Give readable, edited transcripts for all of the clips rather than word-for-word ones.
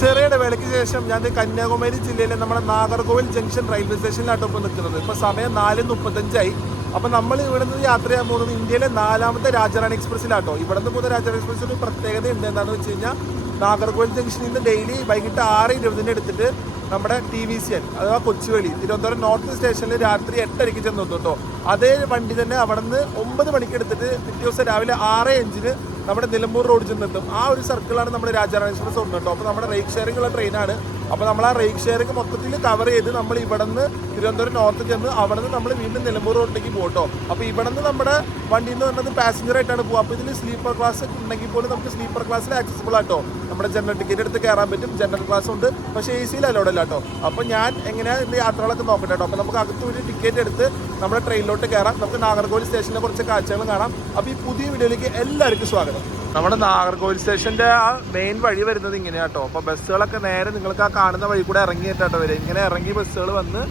ചെറിയ ഇടവേളയ്ക്ക് ശേഷം ഞാൻ കന്യാകുമാരി ജില്ലയിലെ നമ്മുടെ നാഗർകോവിൽ ജംഗ്ഷൻ റെയിൽവേ സ്റ്റേഷനിലാട്ടോ ഇപ്പോൾ നിൽക്കുന്നത്. ഇപ്പോൾ സമയം 4:35. അപ്പോൾ നമ്മൾ ഇവിടെ നിന്ന് യാത്ര ചെയ്യാൻ പോകുന്നത് ഇന്ത്യയിലെ 4ാമത്തെ രാജറാണി എക്സ്പ്രസ്സിലാട്ടോ. ഇവിടെ നിന്ന് പോകുന്ന രാജറാണി എക്സ്പ്രസ് ഒരു പ്രത്യേകത ഉണ്ട്. എന്താണെന്ന് വെച്ച് കഴിഞ്ഞാൽ നാഗർകോവിൽ ജംഗ്ഷനിൽ നിന്ന് ഡെയിലി വൈകിട്ട് 6:20 എടുത്തിട്ട് നമ്മുടെ TVCN അഥവാ കൊച്ചുവേളി തിരുവനന്തപുരം നോർത്ത് സ്റ്റേഷനിൽ രാത്രി 8:30 ചെന്ന് കേട്ടോ. അതേ വണ്ടി തന്നെ അവിടെ നിന്ന് 9 മണിക്ക് എടുത്തിട്ട് പിറ്റേ ദിവസം രാവിലെ 6:05 നമ്മുടെ നിലമ്പൂർ റോഡ് ചെന്നെത്തും. ആ ഒരു സർക്കിളാണ് നമ്മുടെ രാജറാണി എക്സ്പ്രസ് ഉണ്ട് കേട്ടോ. അപ്പോൾ നമ്മുടെ റേക്ക് ഷെയറിംഗ് ഉള്ള ട്രെയിനാണ്. അപ്പോൾ നമ്മൾ ആ റേക്ക് ഷെയറിംഗ് മൊത്തത്തിൽ കവർ ചെയ്ത് നമ്മൾ ഇവിടെ നിന്ന് തിരുവനന്തപുരം നോർത്ത് ചെന്ന് അവിടെ നിന്ന് നമ്മൾ വീണ്ടും നിലമ്പൂർ റോഡിലേക്ക് പോകും കേട്ടോ. അപ്പോൾ ഇവിടെ നിന്ന് നമ്മുടെ വണ്ടി എന്ന് പറയുന്നത് പാസഞ്ചർ ആയിട്ടാണ് പോകുക. അപ്പോൾ ഇതിൽ സ്ലീപ്പർ ക്ലാസ് ഉണ്ടെങ്കിൽ പോലും നമുക്ക് സ്ലീപ്പർ ക്ലാസ്സിൽ ആക്സസിബിൾ ആട്ടോ. നമ്മുടെ ജനറൽ ടിക്കറ്റ് എടുത്ത് കയറാൻ പറ്റും. ജനറൽ ക്ലാസ് ഉണ്ട്, പക്ഷേ AC അലോഡ് അല്ല കേട്ടോ. അപ്പോൾ ഞാൻ എങ്ങനെയാണ് ഇതിൻ്റെ യാത്രകളൊക്കെ നോക്കട്ടെ കേട്ടോ. അപ്പോൾ നമുക്ക് അകത്ത് ഒരു ടിക്കറ്റ് എടുത്ത് നമ്മുടെ ട്രെയിനിലോട്ട് കയറാം. നമുക്ക് നാഗർകോവിൽ സ്റ്റേഷനിലെ കുറച്ച് കാഴ്ചകൾ കാണാം. അപ്പോൾ ഈ പുതിയ വീഡിയോയിലേക്ക് എല്ലാവർക്കും സ്വാഗതം. നമ്മുടെ നാഗർകോവിൽ സ്റ്റേഷൻ്റെ ആ മെയിൻ വഴി വരുന്നത് ഇങ്ങനെയാണ് കേട്ടോ. അപ്പോൾ ബസ്സുകളൊക്കെ നേരെ നിങ്ങൾക്ക് ആ കാണുന്ന വഴി കൂടെ ഇറങ്ങിയിട്ടാട്ടോ വരിക. ഇങ്ങനെ ഇറങ്ങി ബസ്സുകൾ വന്ന്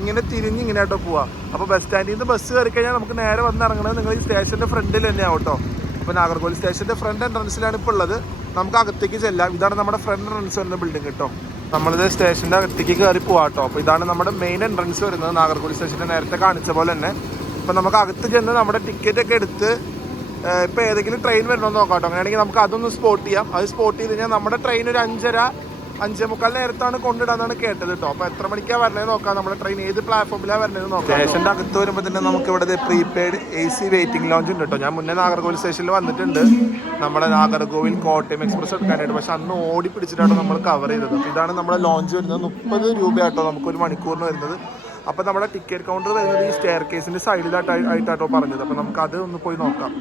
ഇങ്ങനെ തിരിഞ്ഞ് ഇങ്ങനെ ആട്ടോ പോവുക. അപ്പോൾ ബസ് സ്റ്റാൻഡിൽ നിന്ന് ബസ് കയറി കഴിഞ്ഞാൽ നമുക്ക് നേരെ വന്ന് ഇറങ്ങുന്നത് നിങ്ങൾ ഈ സ്റ്റേഷൻ്റെ ഫ്രണ്ടിൽ തന്നെയാവും കേട്ടോ. അപ്പോൾ നാഗർകോവിൽ സ്റ്റേഷൻ്റെ ഫ്രണ്ട് എൻട്രൻസിലാണ് ഇപ്പോൾ ഉള്ളത്. നമുക്ക് അകത്തേക്ക് ചെല്ലാം. ഇതാണ് നമ്മുടെ ഫ്രണ്ട് എൻട്രൻസ് വരുന്ന ബിൽഡിംഗ് കേട്ടോ. നമ്മളിത് സ്റ്റേഷൻ്റെ അകത്തേക്ക് കയറി പോവാം കേട്ടോ. അപ്പോൾ ഇതാണ് നമ്മുടെ മെയിൻ എൻട്രൻസ് വരുന്നത് നാഗർകോവിൽ സ്റ്റേഷൻ്റെ നേരത്തെ കാണിച്ച പോലെ തന്നെ. അപ്പോൾ നമുക്ക് അകത്ത് ചെന്ന് നമ്മുടെ ടിക്കറ്റൊക്കെ എടുത്ത് ഇപ്പോൾ ഏതെങ്കിലും ട്രെയിൻ വരണമെന്ന് നോക്കാം കേട്ടോ. അങ്ങനെയാണെങ്കിൽ നമുക്ക് അതൊന്ന് സ്പോട്ട് ചെയ്യാം. അത് സ്പോട്ട് ചെയ്ത് കഴിഞ്ഞാൽ നമ്മുടെ ട്രെയിൻ ഒരു 5:30 നേരത്താണ് കൊണ്ടിടാന്നാണ് കേട്ടത് കേട്ടോ. അപ്പോൾ എത്ര മണിക്കാണ് വരണത് നോക്കാം. നമ്മുടെ ട്രെയിൻ ഏത് പ്ലാറ്റ്ഫോമിലാണ് വരുന്നത് നോക്കാം. സ്റ്റേഷൻ്റെ അകത്ത് വരുമ്പോൾ തന്നെ നമുക്ക് ഇവിടെ പ്രീപെയ്ഡ് AC വെയിറ്റിംഗ് ലോഞ്ച് ഉണ്ട് കേട്ടോ. ഞാൻ മുന്നേ നാഗർകോവിൽ സ്റ്റേഷനിൽ വന്നിട്ടുണ്ട് നമ്മുടെ നാഗർകോവിൽ കോട്ടയം എക്സ്പ്രസ് എടുക്കാനായിട്ട്. പക്ഷെ അന്ന് ഓടി പിടിച്ചിട്ടാണ് നമ്മൾ കവർ ചെയ്തത്. അപ്പോൾ ഇതാണ് നമ്മുടെ ലോഞ്ച് വരുന്നത്. 30 രൂപയാട്ടോ നമുക്കൊരു മണിക്കൂറിന് വരുന്നത്. അപ്പോൾ നമ്മുടെ ടിക്കറ്റ് കൗണ്ടർ വരുന്നത് ഈ സ്റ്റെയർ കേസിൻ്റെ സൈഡിലായിട്ടാട്ടോ പറഞ്ഞത്. അപ്പോൾ നമുക്ക് അത് ഒന്ന് പോയി നോക്കാം.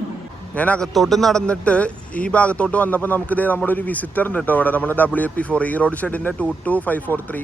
ഞാൻ അകത്തോട്ട് നടന്നിട്ട് ഈ ഭാഗത്തോട്ട് വന്നപ്പോൾ നമുക്കിത് നമ്മുടെ ഒരു വിസിറ്റർ ഉണ്ട് കേട്ടോ. ഇവിടെ നമ്മുടെ WP4 ഈ റോഡ് ഷെഡിൻ്റെ 22543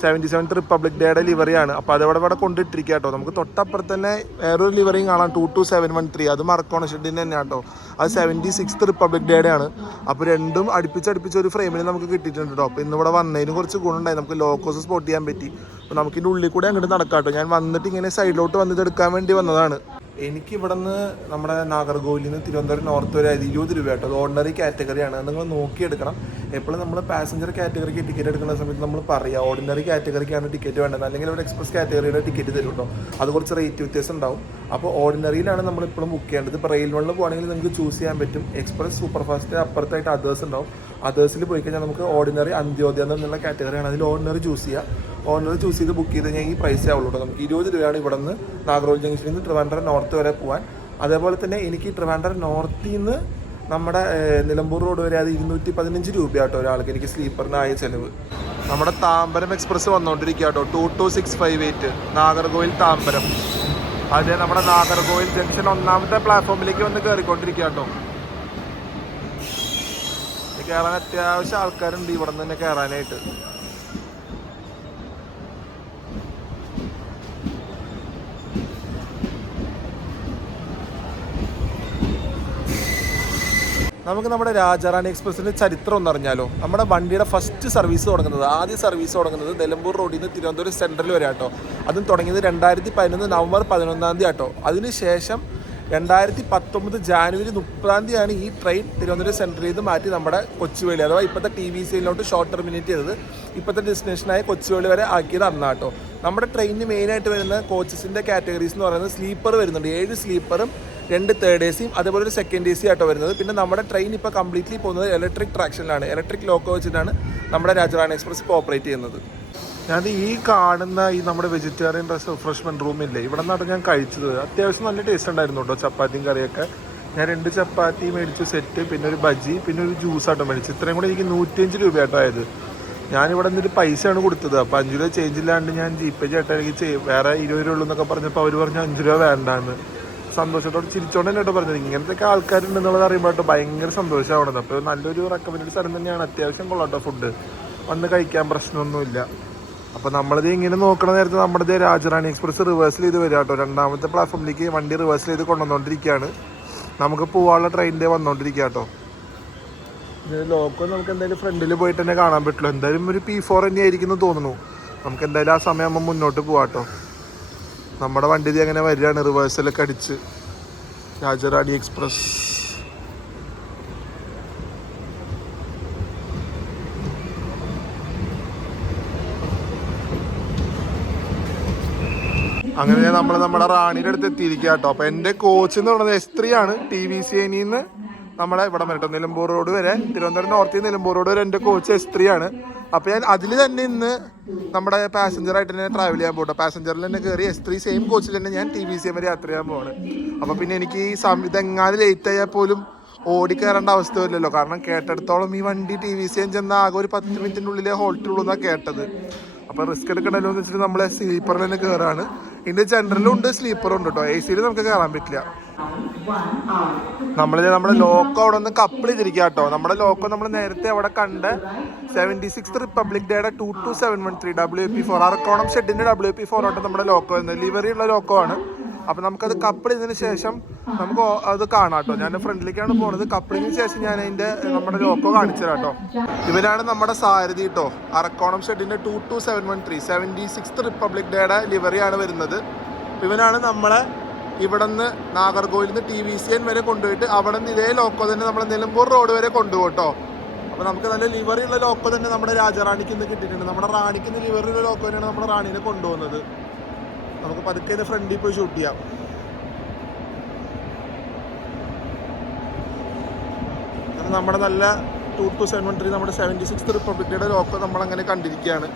77th റിപ്പബ്ലിക് ഡേയുടെ ലിവറിയാണ്. അപ്പോൾ അതവിടെ കൊണ്ടിട്ടിരിക്കുക കേട്ടോ. നമുക്ക് തൊട്ടപ്പുറത്ത് തന്നെ വേറൊരു ലിവറിയും കാണാം 22713. അത് മറക്കോണ ഷെഡിൻ്റെ തന്നെ കേട്ടോ. അത് 76th റിപ്പബ്ലിക് ഡേയുടെ ആണ്. അപ്പോൾ രണ്ടും അടുപ്പിച്ച് ഒരു ഫ്രെയിമിൽ നമുക്ക് കിട്ടിയിട്ടുണ്ട് കേട്ടോ. അപ്പോൾ ഇന്നിവിടെ വന്നതിന് കുറച്ച് ഗുണമുണ്ടായി. നമുക്ക് ലോക്കോസ് സ്പോട്ട് ചെയ്യാൻ പറ്റി. അപ്പോൾ നമുക്കിൻ്റെ ഉള്ളിൽ കൂടെ അങ്ങോട്ട് നടക്കാം കേട്ടോ. ഞാൻ വന്നിട്ട് ഇങ്ങനെ സൈഡിലോട്ട് വന്നിട്ട് എടുക്കാൻ വേണ്ടി വന്നതാണ്. എനിക്ക് ഇവിടെ നിന്ന് നമ്മുടെ നാഗർകോവിലിൽ നിന്ന് തിരുവനന്തപുരം നോർത്ത് വരെ 20 രൂപ കേട്ടോ. അത് ഓർഡിനറി കാറ്റഗറിയാണ്. നിങ്ങൾ നോക്കിയെടുക്കണം. എപ്പോഴും നമ്മൾ പാസഞ്ചർ കാറ്റഗറിക്ക് ടിക്കറ്റ് എടുക്കുന്ന സമയത്ത് നമ്മൾ പറയുക ഓർഡിനറി കാറ്റഗറിക്കാണ് ടിക്കറ്റ് വേണ്ടത്, അല്ലെങ്കിൽ ഇവിടെ എക്സ്പ്രസ് കാറ്റഗറിയുടെ ടിക്കറ്റ് തരും കേട്ടോ. അത് കുറച്ച് റേറ്റ് വ്യത്യാസം ഉണ്ടാവും. അപ്പോൾ ഓർഡിനറിയിലാണ് നമ്മളിപ്പോഴും ബുക്ക് ചെയ്യേണ്ടത്. ഇപ്പോൾ റെയിൽ വണ്ണിൽ പോകുകയാണെങ്കിൽ നിങ്ങൾക്ക് ചൂസ് ചെയ്യാൻ പറ്റും. എക്സ്പ്രസ് സൂപ്പർ ഫാസ്റ്റ് അപ്പുറത്തായിട്ട് അതേഴ്സ് ഉണ്ടാവും. അതേഴ്സിൽ പോയി കഴിഞ്ഞാൽ നമുക്ക് ഓർഡിനറി അന്ത്യോദയ എന്നുള്ള കാറ്റഗറിയാണ്. അതിൽ ഓർഡിനറി ചൂസ് ചെയ്യുക. ഓർഡിനറി ചൂസ് ചെയ്ത് ബുക്ക് ചെയ്ത് കഴിഞ്ഞാൽ ഈ പ്രൈസേ ആവുള്ളൂ കേട്ടോ. നമുക്ക് 20 രൂപയാണ് ഇവിടെ നിന്ന് നാഗർകോവിൽ ജംഗ്ഷനിൽ നിന്ന് ട്രിവാൻഡ്രം നോർത്ത് വരെ പോകാൻ. അതേപോലെ തന്നെ എനിക്ക് ട്രിവാൻഡ്രം നോർത്തിൽ നിന്ന് നമ്മുടെ നിലമ്പൂർ റോഡ് വരെ അത് 215 രൂപയാട്ടോ ഒരാൾക്ക് എനിക്ക് സ്ലീപ്പറിനായ ചിലവ്. നമ്മുടെ താമ്പരം എക്സ്പ്രസ് വന്നുകൊണ്ടിരിക്കുക കേട്ടോ. 22658 നാഗർകോവിൽ താമ്പരം. അതെ, നമ്മുടെ നാഗർകോവിൽ ജംഗ്ഷൻ 1ാമത്തെ പ്ലാറ്റ്ഫോമിലേക്ക് വന്ന് കയറിക്കൊണ്ടിരിക്കുക കേട്ടോ. കയറാൻ അത്യാവശ്യം ആൾക്കാരുണ്ട് ഇവിടെ നിന്ന് തന്നെ കയറാനായിട്ട്. നമുക്ക് നമ്മുടെ രാജാറാണി എക്സ്പ്രസിൻ്റെ ചരിത്രം ഒന്നറിഞ്ഞാലോ. നമ്മുടെ വണ്ടിയുടെ ഫസ്റ്റ് സർവീസ് തുടങ്ങുന്നത് ആദ്യ സർവീസ് തുടങ്ങുന്നത് നിലമ്പൂർ റോഡിൽ നിന്ന് തിരുവനന്തപുരം സെൻട്രൽ വരെ ആട്ടോ. അതും തുടങ്ങിയത് 2011 നവംബർ 11 ആട്ടോ. അതിനുശേഷം 2019 ജാനുവരി 30 ഈ ട്രെയിൻ തിരുവനന്തപുരം സെൻട്രലിൽ നിന്ന് മാറ്റി നമ്മുടെ കൊച്ചുവേളി അഥവാ ഇപ്പോഴത്തെ TVCയിലോട്ട് ഷോർട്ട് ടെർമിനേറ്റ് ചെയ്തത് ഇപ്പോഴത്തെ ഡെസ്റ്റിനേഷനായ കൊച്ചുവേളി വരെ ആക്കിയത് അന്നാട്ടോ. നമ്മുടെ ട്രെയിനിന് മെയിനായിട്ട് വരുന്ന കോച്ചസിൻ്റെ കാറ്റഗറീസ് എന്ന് പറയുന്നത് സ്ലീപ്പർ വരുന്നുണ്ട്. 7 സ്ലീപ്പറും 2 തേർഡ് AC അതേപോലെ ഒരു സെക്കൻഡ് AC ആട്ടോ വരുന്നത്. പിന്നെ നമ്മുടെ ട്രെയിൻ ഇപ്പോൾ കംപ്ലീറ്റ്ലി പോകുന്നത് ഇലക്ട്രിക് ട്രാക്ഷനിലാണ്. ഇലക്ട്രിക് ലോക്കോ വെച്ചിട്ടാണ് നമ്മുടെ രാജറാണി എക്സ്പ്രസ് ഇപ്പോൾ ഓപ്പറേറ്റ് ചെയ്യുന്നത്. ഞാൻ ഈ കാണുന്ന ഈ നമ്മുടെ വെജിറ്റേറിയൻ റിഫ്രഷ്മെൻറ്റ് റൂമില്ലേ, ഇവിടെ നിന്നാണ് ഞാൻ കഴിച്ചത്. അത്യാവശ്യം നല്ല ടേസ്റ്റ് ഉണ്ടായിരുന്നു കേട്ടോ. ചപ്പാത്തിയും കറിയൊക്കെ ഞാൻ 2 ചപ്പാത്തി മേടിച്ചു സെറ്റ്, പിന്നെ ഒരു ബജി, പിന്നെ ഒരു ജ്യൂസാട്ടോ മേടിച്ചു. ഇത്രയും കൂടെ എനിക്ക് 105 രൂപയാട്ടോ ആയത്. ഞാനിവിടെ നിന്നൊരു പൈസയാണ് കൊടുത്തത്. അപ്പോൾ 5 രൂപ ചേഞ്ച് ഇല്ലാണ്ട് ഞാൻ GPay ചേട്ടാ എനിക്ക് വേറെ 20 രൂപ ഉള്ളൂ എന്നൊക്കെ പറഞ്ഞപ്പോൾ അവർ പറഞ്ഞു 5 രൂപ വേണ്ടാന്ന്. സന്തോഷത്തോടെ ചിരിച്ചോണ്ട് തന്നെ കേട്ടോ പറഞ്ഞത്. ഇങ്ങനത്തെ ആൾക്കാരുണ്ടെന്നുള്ളത് അറിയുമ്പോൾ ഭയങ്കര സന്തോഷമാവണത്. അപ്പോൾ നല്ലൊരു റെക്കമെൻഡ് സ്ഥലം തന്നെയാണ്. അത്യാവശ്യം കൊള്ളാട്ടോ ഫുഡ്, വന്ന് കഴിക്കാൻ പ്രശ്നമൊന്നുമില്ല. അപ്പോൾ നമ്മളിത് ഇങ്ങനെ നോക്കണ നേരത്തെ നമ്മുടെ രാജറാണി എക്സ്പ്രസ് റിവേഴ്സിൽ ചെയ്ത് വരിക കേട്ടോ. 2ാമത്തെ പ്ലാറ്റ്ഫോമിലേക്ക് വണ്ടി റിവേഴ്സിൽ ചെയ്ത് കൊണ്ടുവന്നുകൊണ്ടിരിക്കുകയാണ്. നമുക്ക് പോകാനുള്ള ട്രെയിനിൻ്റെ വന്നുകൊണ്ടിരിക്കുക കേട്ടോ. ഇതിന് ലോക്കോ നമുക്ക് എന്തായാലും ഫ്രണ്ടിൽ പോയിട്ട് തന്നെ കാണാൻ പറ്റുള്ളൂ. എന്തായാലും ഒരു P4 തന്നെ ആയിരിക്കുന്നു തോന്നുന്നു. നമുക്ക് എന്തായാലും ആ സമയമാകുമ്പോൾ മുന്നോട്ട് പോകാം കേട്ടോ. നമ്മുടെ വണ്ടി ഇത് അങ്ങനെ വരികയാണ് റിവേഴ്സലൊക്കെ അടിച്ച്. രാജറാണി എക്സ്പ്രസ് അങ്ങനെ നമ്മൾ നമ്മുടെ റാണിയുടെ അടുത്ത് എത്തിയിരിക്കുക കേട്ടോ. അപ്പോൾ എൻ്റെ കോച്ച് എന്ന് പറയുന്നത് S3 ആണ്. TVC നിന്ന് നമ്മളെ ഇവിടെ വരട്ടോ നിലമ്പൂർ റോഡ് വരെ, തിരുവനന്തപുരം നോർത്തിൽ നിലമ്പൂർ റോഡ് വരെ എൻ്റെ കോച്ച് S3 ആണ്. അപ്പോൾ ഞാൻ അതിൽ തന്നെ ഇന്ന് നമ്മുടെ പാസഞ്ചറായിട്ട് തന്നെ ട്രാവൽ ചെയ്യാൻ പോകട്ടോ. പാസഞ്ചറിൽ തന്നെ കയറി S3 സെയിം കോച്ചിൽ തന്നെ ഞാൻ TVC വരെ യാത്ര ചെയ്യാൻ പോവാണ്. അപ്പോൾ പിന്നെ എനിക്ക് ഈ ഇതെങ്ങാനും ലേറ്റ് ആയാൽ പോലും ഓടിക്കയറേണ്ട അവസ്ഥ വരില്ലല്ലോ. കാരണം കേട്ടെടുത്തോളം ഈ വണ്ടി TVC ചെന്നാൽ ആകെ ഒരു 10 മിനിറ്റിനുള്ളിലേ ഹോൾട്ടുള്ളൂ എന്നാണ് കേട്ടത്. അപ്പോൾ റിസ്ക് എടുക്കണമല്ലോ എന്ന് വെച്ചിട്ട് നമ്മൾ സ്ലീപ്പറിൽ തന്നെ കയറാണ്. ഇതിൻ്റെ ജനറലും ഉണ്ട്, സ്ലീപ്പറും ഉണ്ട് കേട്ടോ. AC നമുക്ക് കയറാൻ പറ്റില്ല. നമ്മുടെ ലോക്കോ അവിടെ ഒന്ന് കപ്പിൾ ചെയ്തിരിക്കുക കേട്ടോ. നമ്മുടെ ലോക്കോ നമ്മൾ നേരത്തെ അവിടെ കണ്ട 76th റിപ്പബ്ലിക് ഡേയുടെ 22713 WP4 അറക്കോണം ഷെഡിൻ്റെ WP4 ആയിട്ട് നമ്മുടെ ലോക്കോ വരുന്നത്. ലിവറി ഉള്ള ലോക്കോ ആണ്. അപ്പോൾ നമുക്കത് കപ്പിൾ ചെയ്തതിന് ശേഷം നമുക്ക് അത് കാണാം കേട്ടോ. ഞാൻ ഫ്രണ്ടിലേക്കാണ് പോകുന്നത്. കപ്പിളിങ്ങിന് ശേഷം ഞാൻ അതിൻ്റെ നമ്മുടെ ലോക്കോ കാണിച്ചു തരാം കേട്ടോ. ഇവരാണ് നമ്മുടെ സാരഥി കേട്ടോ. അറക്കോണം ഷെഡിൻ്റെ 22713 76th റിപ്പബ്ലിക് ഡേയുടെ ലിവറിയാണ് വരുന്നത്. ഇവനാണ് നമ്മളെ ഇവിടെ നിന്ന് നാഗർകോവിൽ നിന്ന് TVC വരെ കൊണ്ടുപോയിട്ട് അവിടെ നിന്ന് ഇതേ ലോക്കോ തന്നെ നമ്മുടെ നിലമ്പൂർ റോഡ് വരെ കൊണ്ടുപോകട്ടോ. അപ്പോൾ നമുക്ക് നല്ല ലിവറിയുള്ള ലോക്കോ തന്നെ നമ്മുടെ രാജറാണിക്ക് ഇന്ന് കിട്ടിയിട്ടുണ്ട്. നമ്മുടെ റാണിക്ക് ഇന്ന് ലിവറിയുള്ള ലോക്കോ തന്നെയാണ് നമ്മുടെ റാണീനെ കൊണ്ടുപോകുന്നത്. നമുക്ക് പതുക്കെ ഇതിൻ്റെ ഫ്രണ്ടിൽ പോയി ഷൂട്ട് ചെയ്യാം. അങ്ങനെ നമ്മുടെ നല്ല 22713 നമ്മുടെ 76th റിപ്പബ്ലിക് ഡേയുടെ ലോക്കോ നമ്മളങ്ങനെ കണ്ടിരിക്കുകയാണ്.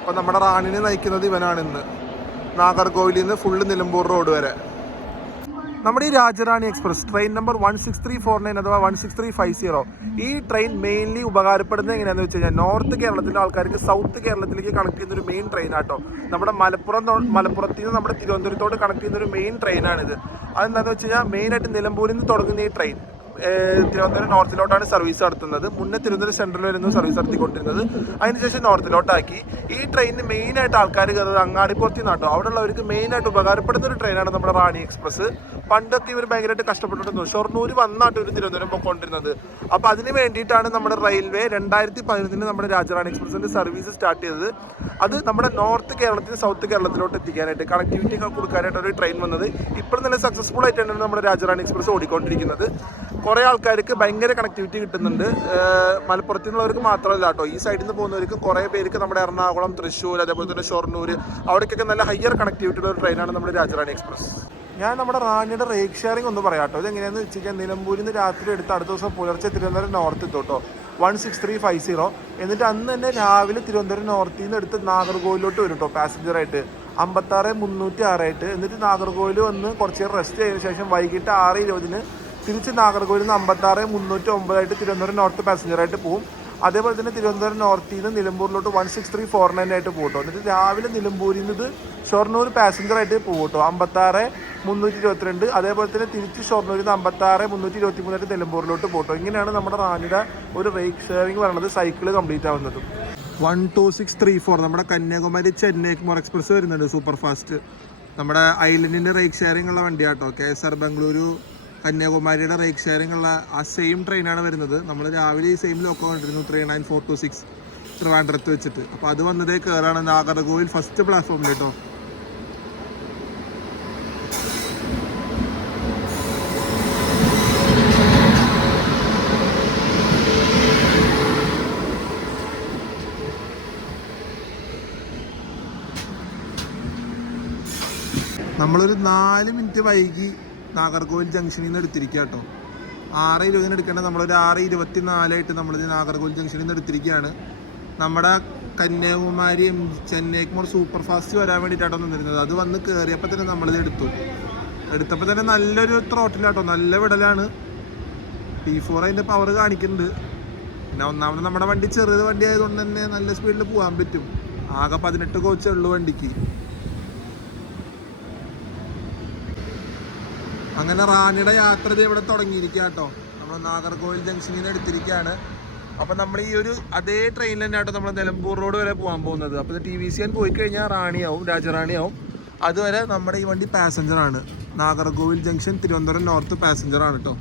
അപ്പോൾ നമ്മുടെ റാണിനെ നയിക്കുന്നത് ഇവനാണ് ഇന്ന് നാഗർകോവിലിൽ നിന്ന് ഫുള്ള് നിലമ്പൂർ റോഡ് വരെ. നമ്മുടെ ഈ രാജറാണി എക്സ്പ്രസ് ട്രെയിൻ നമ്പർ 16349 അഥവാ 16350, ഈ ട്രെയിൻ മെയിൻലി ഉപകാരപ്പെടുന്നത് എങ്ങനെയാണെന്ന് വെച്ച് കഴിഞ്ഞാൽ നോർത്ത് കേരളത്തിലെ ആൾക്കാർക്ക് സൗത്ത് കേരളത്തിലേക്ക് കണക്ട് ചെയ്യുന്ന ഒരു മെയിൻ ട്രെയിൻ ആട്ടോ. നമ്മുടെ മലപ്പുറത്ത് നിന്ന് നമ്മുടെ തിരുവനന്തപുരത്തോട് കണക്ട് ചെയ്യുന്ന ഒരു മെയിൻ ട്രെയിനാണിത്. അതെന്താണെന്ന് വെച്ച് കഴിഞ്ഞാൽ മെയിനായിട്ട് നിലമ്പൂരിൽ നിന്ന് തുടങ്ങുന്ന ഈ ട്രെയിൻ തിരുവനന്തപുരം നോർത്തിലോട്ടാണ് സർവീസ് നടത്തുന്നത്. മുന്നേ തിരുവനന്തപുരം സെൻട്രൽ വരുന്ന സർവീസ് നടത്തിക്കൊണ്ടിരുന്നത്. അതിനുശേഷം നോർത്തിലോട്ടാക്കി. ഈ ട്രെയിനിന് മെയിനായിട്ട് ആൾക്കാർ കയറുന്നത് അങ്ങാടിപ്പുറത്ത് നിന്നാട്ടോ. അവിടെ ഉള്ളവർക്ക് മെയിനായിട്ട് ഉപകാരപ്പെടുന്ന ഒരു ട്രെയിനാണ് നമ്മുടെ റാണി എക്സ്പ്രസ്. പണ്ടൊക്കെ ഇവർ ഭയങ്കരമായിട്ട് കഷ്ടപ്പെട്ടിരുന്നു. ഷൊർണൂർ വന്നാട്ടോ ഇവർ തിരുവനന്തപുരം പോയിക്കൊണ്ടിരുന്നത്. അപ്പോൾ അതിന് വേണ്ടിയിട്ടാണ് നമ്മുടെ റെയിൽവേ 2011 നമ്മുടെ രാജറാണി എക്സ്പ്രസിൻ്റെ സർവീസ് സ്റ്റാർട്ട് ചെയ്തത്. അത് നമ്മുടെ നോർത്ത് കേരളത്തിൽ സൗത്ത് കേരളത്തിലോട്ട് എത്തിക്കാനായിട്ട് കണക്ടിവിറ്റി കൊടുക്കാനായിട്ട് ഒരു ട്രെയിൻ വന്നത്. ഇപ്പോഴും നല്ല സക്സസ്ഫുൾ ആയിട്ടാണ് നമ്മുടെ രാജറാണി എക്സ്പ്രസ് ഓടിക്കൊണ്ടിരിക്കുന്നത്. കുറേ ആൾക്കാർക്ക് ഭയങ്കര കണക്ടിവിറ്റി കിട്ടുന്നുണ്ട്. മലപ്പുറത്തു നിന്നുള്ളവർക്ക് മാത്രമല്ല കേട്ടോ, ഈ സൈഡിൽ നിന്ന് പോകുന്നവർക്ക് കുറേ പേർക്ക് നമ്മുടെ എറണാകുളം, തൃശ്ശൂർ, അതേപോലെ തന്നെ ഷൊർണൂർ, അവിടേക്കൊക്കെ നല്ല ഹയർ കണക്ടിവിറ്റി ഉള്ള ഒരു ട്രെയിനാണ് നമ്മുടെ രാജറാണി എക്സ്പ്രസ്. ഞാൻ നമ്മുടെ റാണിയുടെ റേക്ക് ഷെയറിംഗ് ഒന്ന് പറയാം കേട്ടോ. ഇതെങ്ങനെയാണെന്ന് വെച്ച് കഴിഞ്ഞാൽ നിലമ്പൂരിൽ നിന്ന് രാത്രി എടുത്ത് അടുത്ത ദിവസം പുലർച്ചെ തിരുവനന്തപുരം നോർത്ത് എത്തോട്ടോ 16350. എന്നിട്ട് അന്ന് തന്നെ രാവിലെ തിരുവനന്തപുരം നോർത്തിൽ നിന്ന് എടുത്ത് നാഗർകോവിലോട്ട് വരും കേട്ടോ പാസഞ്ചറായിട്ട് 56306 എന്നിട്ട് നാഗർകോവിൽ വന്ന് കുറച്ച് നേരം റെസ്റ്റ് ചെയ്തതിന് ശേഷം വൈകിട്ട് 6:20 തിരിച്ച് നാഗർകോവിൽ നിന്ന് 56309 തിരുവനന്തപുരം നോർത്ത് പാസഞ്ചറായിട്ട് പോകും. അതേപോലെ തന്നെ തിരുവനന്തപുരം നോർത്തിൽ നിന്ന് നിലമ്പൂരിലോട്ട് 16349 പോകും കേട്ടോ. എന്നിട്ട് രാവിലെ നിലമ്പൂരിൽ നിന്ന് ഷൊർണൂർ പാസഞ്ചറായിട്ട് പോകും കേട്ടോ 56322. അതേപോലെ തന്നെ തിരിച്ച് ഷൊർണൂരിൽ നിന്ന് 56323 നിലമ്പൂരിലോട്ട് പോകും കേട്ടോ. ഇങ്ങനെയാണ് നമ്മുടെ റാണിയുടെ ഒരു റേക്ക് ഷെയറിംഗ് പറയുന്നത് സൈക്കിള് കംപ്ലീറ്റ് ആവുന്നതും. 12634 നമ്മുടെ കന്യാകുമാരി ചെന്നൈ എഗ്മോർ എക്സ്പ്രസ് വരുന്നുണ്ട് സൂപ്പർ ഫാസ്റ്റ്. നമ്മുടെ ഐലൻഡിൻ്റെ റേക്ക് ഷെയറിംഗ് ഉള്ള വണ്ടി കേട്ടോ. KSR ബംഗളൂരു കന്യാകുമാരിയുടെ റേക്ക് ഷെയറിംഗ് ഉള്ള ആ സെയിം ട്രെയിനാണ് വരുന്നത്. നമ്മൾ രാവിലെ ഈ സെയിം ലോക്കോ കണ്ടിരുന്നു 39426 ട്രിവാൻഡ്രത്ത് വെച്ചിട്ട്. അപ്പോൾ അത് വന്നതേ കയറാണ് നാഗർകോവിൽ ഫസ്റ്റ് പ്ലാറ്റ്ഫോമിൽ കേട്ടോ. നമ്മളൊരു 4 മിനിറ്റ് വൈകി നാഗർകോവിൽ ജംഗ്ഷനിൽ നിന്ന് എടുത്തിരിക്കുക കേട്ടോ. 6:20 എടുക്കേണ്ടത് നമ്മളൊരു 6:24 നമ്മളിത് നാഗർകോവിൽ ജംഗ്ഷനിൽ നിന്ന് എടുത്തിരിക്കുകയാണ്. നമ്മുടെ കന്യാകുമാരി ചെന്നൈ എഗ്മോർ സൂപ്പർ ഫാസ്റ്റ് വരാൻ വേണ്ടിയിട്ടാട്ടോ നിന്നിരുന്നത്. അത് വന്ന് കയറിയപ്പോൾ തന്നെ നമ്മളിത് എടുത്തപ്പോൾ തന്നെ നല്ലൊരു ത്രോട്ടിലാട്ടോ, നല്ല വിടലാണ്. T4 അതിൻ്റെ പവർ കാണിക്കുന്നുണ്ട്. പിന്നെ ഒന്നാമത് നമ്മുടെ വണ്ടി ചെറിയ വണ്ടി ആയതുകൊണ്ട് തന്നെ നല്ല സ്പീഡിൽ പോകാൻ പറ്റും. ആകെ 18 കോച്ചേ ഉള്ളൂ വണ്ടിക്ക്. അങ്ങനെ റാണിയുടെ യാത്ര ഇവിടെ തുടങ്ങിയിരിക്കുക കേട്ടോ. നമ്മൾ നാഗർകോവിൽ ജംഗ്ഷനിൽ നിന്ന് എടുത്തിരിക്കുകയാണ്. അപ്പോൾ നമ്മൾ ഈ ഒരു അതേ ട്രെയിനിൽ തന്നെ ആട്ടോ നമ്മൾ നിലമ്പൂർ റോഡ് വരെ പോകാൻ പോകുന്നത്. അപ്പോൾ ഇത് TVC പോയി കഴിഞ്ഞാൽ റാണിയാവും, രാജറാണിയാവും. അതുവരെ നമ്മുടെ ഈ വണ്ടി പാസഞ്ചറാണ്. നാഗർകോവിൽ ജംഗ്ഷൻ തിരുവനന്തപുരം നോർത്ത് പാസഞ്ചറാണ് കേട്ടോ.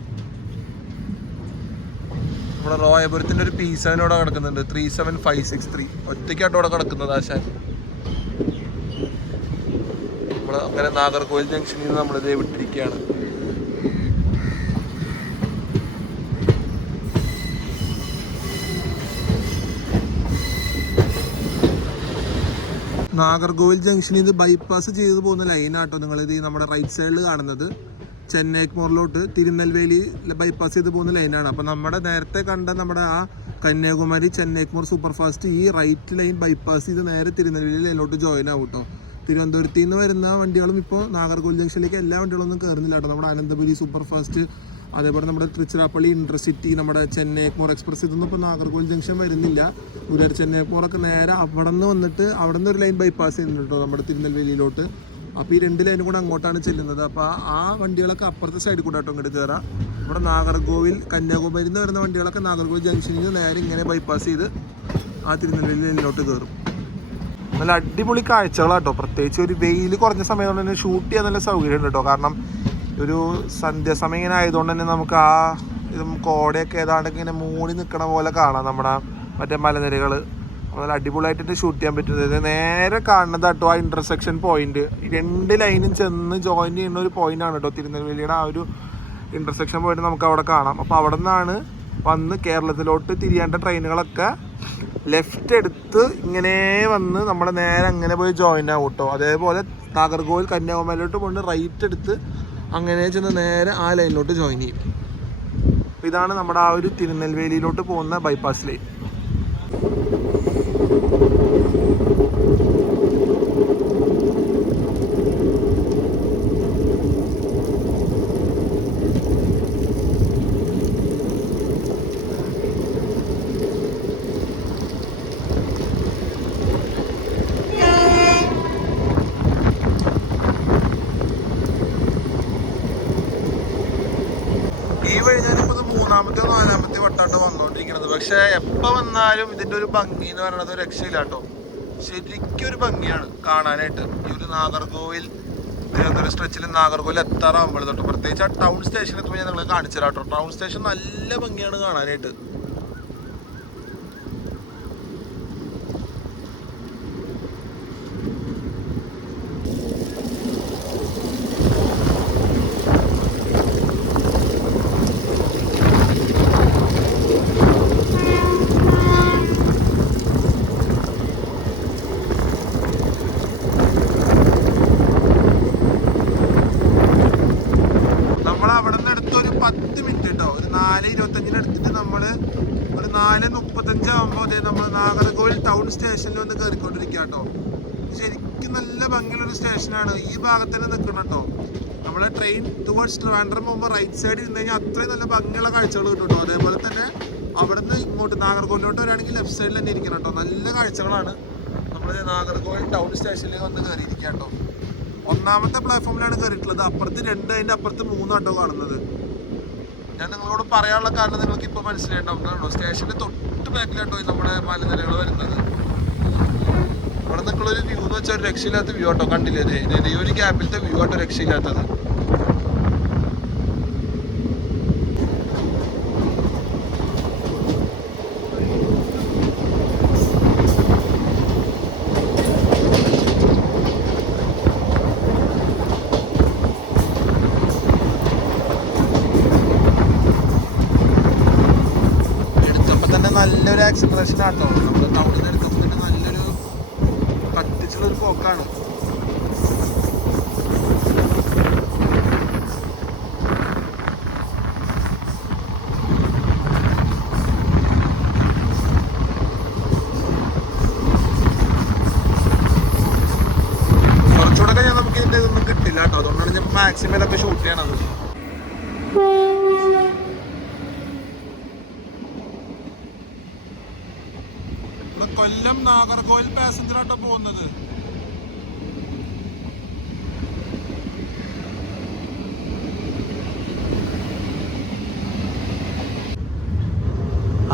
നമ്മുടെ റോയപുരത്തിൻ്റെ ഒരു P7 അവിടെ കിടക്കുന്നുണ്ട് 37563 ഒറ്റയ്ക്കാട്ടോ അവിടെ കിടക്കുന്നത് ആശാൻ. നമ്മൾ അങ്ങനെ നാഗർകോവിൽ ജംഗ്ഷനിൽ നിന്ന് നമ്മളിതേ വിട്ടിരിക്കുകയാണ്. നാഗർകോവിൽ ജംഗ്ഷനിൽ ഇത് ബൈപ്പാസ് ചെയ്ത് പോകുന്ന ലൈനാട്ടോ നിങ്ങളിത് നമ്മുടെ റൈറ്റ് സൈഡിൽ കാണുന്നത്. ചെന്നൈക്മോറിലോട്ട് തിരുനെൽവേലി ബൈപ്പാസ് ചെയ്ത് പോകുന്ന ലൈനാണ്. അപ്പോൾ നമ്മുടെ നേരത്തെ കണ്ട നമ്മുടെ ആ കന്യാകുമാരി ചെന്നൈക്മോർ സൂപ്പർ ഫാസ്റ്റ് ഈ റൈറ്റ് ലൈൻ ബൈപ്പാസ് ചെയ്ത് നേരെ തിരുനെൽവേലി ലൈനിലോട്ട് ജോയിൻ ആവും കേട്ടോ. തിരുവനന്തപുരത്ത് നിന്ന് വരുന്ന വണ്ടികളും ഇപ്പോൾ നാഗർകോവിൽ ജംഗ്ഷനിലേക്ക് എല്ലാ വണ്ടികളൊന്നും കയറുന്നില്ല കേട്ടോ. നമ്മുടെ അനന്തപുരി സൂപ്പർ ഫാസ്റ്റ്, അതേപോലെ നമ്മുടെ തിരുച്ചിറപ്പള്ളി ഇൻ്റർസിറ്റി, നമ്മുടെ ചെന്നൈക്മോർ എക്സ്പ്രസ്, ഇതൊന്നും ഇപ്പോൾ നാഗർകോവിൽ ജംഗ്ഷൻ വരുന്നില്ല. ഗുരുവായൂർ ചെന്നൈക്മോറൊക്കെ നേരെ അവിടെ നിന്ന് വന്നിട്ട് അവിടെ നിന്ന് ഒരു ലൈൻ ബൈപ്പാസ് ചെയ്യുന്നുണ്ട് കേട്ടോ നമ്മുടെ തിരുനെൽവേലിയിലോട്ട്. അപ്പോൾ ഈ രണ്ട് ലൈനും കൂടെ അങ്ങോട്ടാണ് ചെല്ലുന്നത്. അപ്പോൾ ആ വണ്ടികളൊക്കെ അപ്പുറത്തെ സൈഡിൽ കൂടെ കേട്ടോ ഇങ്ങോട്ട് കയറാം. നമ്മുടെ നാഗർകോവിൽ കന്യാകുമാരിയിൽ നിന്ന് വരുന്ന വണ്ടികളൊക്കെ നാഗർകോവിൽ ജംഗ്ഷനിൽ നിന്ന് നേരെ ഇങ്ങനെ ബൈപ്പാസ് ചെയ്ത് ആ തിരുനെൽവേലി ലൈനിലോട്ട് കയറും. നല്ല അടിപൊളി കാഴ്ചകളാട്ടോ. പ്രത്യേകിച്ച് ഒരു വെയിൽ കുറഞ്ഞ സമയം കൊണ്ട് തന്നെ ഷൂട്ട് ചെയ്യാൻ നല്ല സൗകര്യം ഉണ്ട് കേട്ടോ. കാരണം ഒരു സന്ധ്യാസമയം ഇങ്ങനെ ആയതുകൊണ്ട് തന്നെ നമുക്ക് ആ ഇതും കോടയൊക്കെ ഏതാണ്ടൊക്കെ ഇങ്ങനെ മൂടി നിൽക്കണ പോലെ കാണാം നമ്മുടെ മറ്റേ മലനിരകൾ. നല്ല അടിപൊളിയായിട്ട് ഷൂട്ട് ചെയ്യാൻ പറ്റുന്നത്. നേരെ കാണുന്നത് കേട്ടോ ആ ഇൻ്റർസെക്ഷൻ പോയിന്റ്. രണ്ട് ലൈനും ചെന്ന് ജോയിൻ ചെയ്യുന്ന ഒരു പോയിന്റാണ് കേട്ടോ തിരുനെൽവേലിയുടെ ആ ഒരു ഇൻ്റർസെക്ഷൻ പോയിന്റ് നമുക്ക് അവിടെ കാണാം. അപ്പോൾ അവിടെ നിന്നാണ് വന്ന് കേരളത്തിലോട്ട് തിരിയേണ്ട ട്രെയിനുകളൊക്കെ ലെഫ്റ്റ് എടുത്ത് ഇങ്ങനെ വന്ന് നമ്മുടെ നേരെ അങ്ങനെ പോയി ജോയിൻ ആവും കേട്ടോ. അതേപോലെ നാഗർകോവിൽ കന്യാകുമാരിയിലോട്ട് പോയിട്ട് റൈറ്റ് എടുത്ത് അങ്ങനെ ചെന്ന് നേരെ ആ ലൈനിലോട്ട് ജോയിൻ ചെയ്യും. അപ്പോൾ ഇതാണ് നമ്മുടെ ആ ഒരു തിരുനെൽവേലിയിലോട്ട് പോകുന്ന ബൈപ്പാസ് ലൈൻ. ഈ വഴി ഞാനിപ്പോൾ മൂന്നാമത്തെ നാലാമത്തെ വട്ടാട്ടോ വന്നുകൊണ്ടിരിക്കുന്നത്. പക്ഷേ എപ്പോൾ വന്നാലും ഇതിൻ്റെ ഒരു ഭംഗി എന്ന് പറയുന്നത് ഒരു രക്ഷയില്ല കേട്ടോ. ശരിക്കും ഒരു ഭംഗിയാണ് കാണാനായിട്ട്. ഈ ഒരു നാഗർകോവിൽ തിരുവനന്തപുരം സ്ട്രെച്ചിൽ നാഗർകോവിൽ എത്താറാകുമ്പോൾ തൊട്ട് പ്രത്യേകിച്ച് ആ ടൗൺ സ്റ്റേഷൻ എത്തുമ്പോൾ ഞാൻ നിങ്ങളെ കാണിച്ചു തരാം കേട്ടോ. ടൗൺ സ്റ്റേഷൻ നല്ല ഭംഗിയാണ് കാണാനായിട്ട്. നമ്മൾ നാഗർകോവിൽ ടൗൺ സ്റ്റേഷനിൽ വന്ന് കയറിക്കൊണ്ടിരിക്കുക കേട്ടോ. ശരിക്കും നല്ല ഭംഗിയുള്ളൊരു സ്റ്റേഷനാണ്. ഈ ഭാഗത്ത് തന്നെ നിൽക്കണം കേട്ടോ. നമ്മളെ ട്രെയിൻ ടുവേർഡ്സ് ട്രിവാൻഡ്രം പോകുമ്പോൾ റൈറ്റ് സൈഡിൽ ഇരുന്ന് കഴിഞ്ഞാൽ അത്രയും നല്ല ഭംഗിയുള്ള കാഴ്ചകൾ കിട്ടും കേട്ടോ. അതേപോലെ തന്നെ അവിടുന്ന് ഇങ്ങോട്ട് നാഗർകോവിലോട്ട് വരികയാണെങ്കിൽ ലെഫ്റ്റ് സൈഡിൽ തന്നെ ഇരിക്കണം കേട്ടോ. നല്ല കാഴ്ചകളാണ്. നമ്മൾ നാഗർകോവിൽ ടൗൺ സ്റ്റേഷനിൽ വന്ന് കയറിയിരിക്കുക കേട്ടോ. ഒന്നാമത്തെ പ്ലാറ്റ്ഫോമിലാണ് കയറിയിട്ടുള്ളത്. അപ്പുറത്ത് രണ്ട്, അതിൻ്റെ അപ്പുറത്ത് മൂന്ന് കേട്ടോ കാണുന്നത്. ഞാൻ നിങ്ങളോട് പറയാനുള്ള കാരണം നിങ്ങൾക്ക് ഇപ്പോൾ മനസ്സിലായിട്ടുണ്ടാവും. സ്റ്റേഷൻ്റെ തൊട്ട് ബാക്കിലാട്ടോ നമ്മുടെ മലനിരകൾ വരുന്നത്. ഇവിടെ നിൽക്കുള്ളൊരു വ്യൂ എന്ന് വെച്ചാൽ ഒരു രക്ഷയില്ലാത്ത വ്യൂ ആട്ടോ. കണ്ടില്ലേ, ഈ ഒരു ക്യാമ്പിലത്തെ വ്യൂ ആട്ടോ രക്ഷയില്ലാത്തത്. നല്ലൊരു ആക്സിലറേഷൻ ആട്ടോ. നമ്മൾ ടൗണിൽ നിന്ന് എടുക്കുമ്പോൾ തന്നെ നല്ലൊരു കത്തിച്ചുള്ളൊരു പോക്കാണ്. കുറച്ചുകൂടെ കഴിഞ്ഞാൽ നമുക്ക് ഇതിൻ്റെ ഇതൊന്നും കിട്ടില്ല കേട്ടോ. അതുകൊണ്ടാണ് ഞാൻ മാക്സിമം ഇതൊക്കെ ഷൂട്ട് ചെയ്യണത്. കൊല്ലം നാഗർകോവിൽ പാസഞ്ചറാട്ടോ പോകുന്നത്.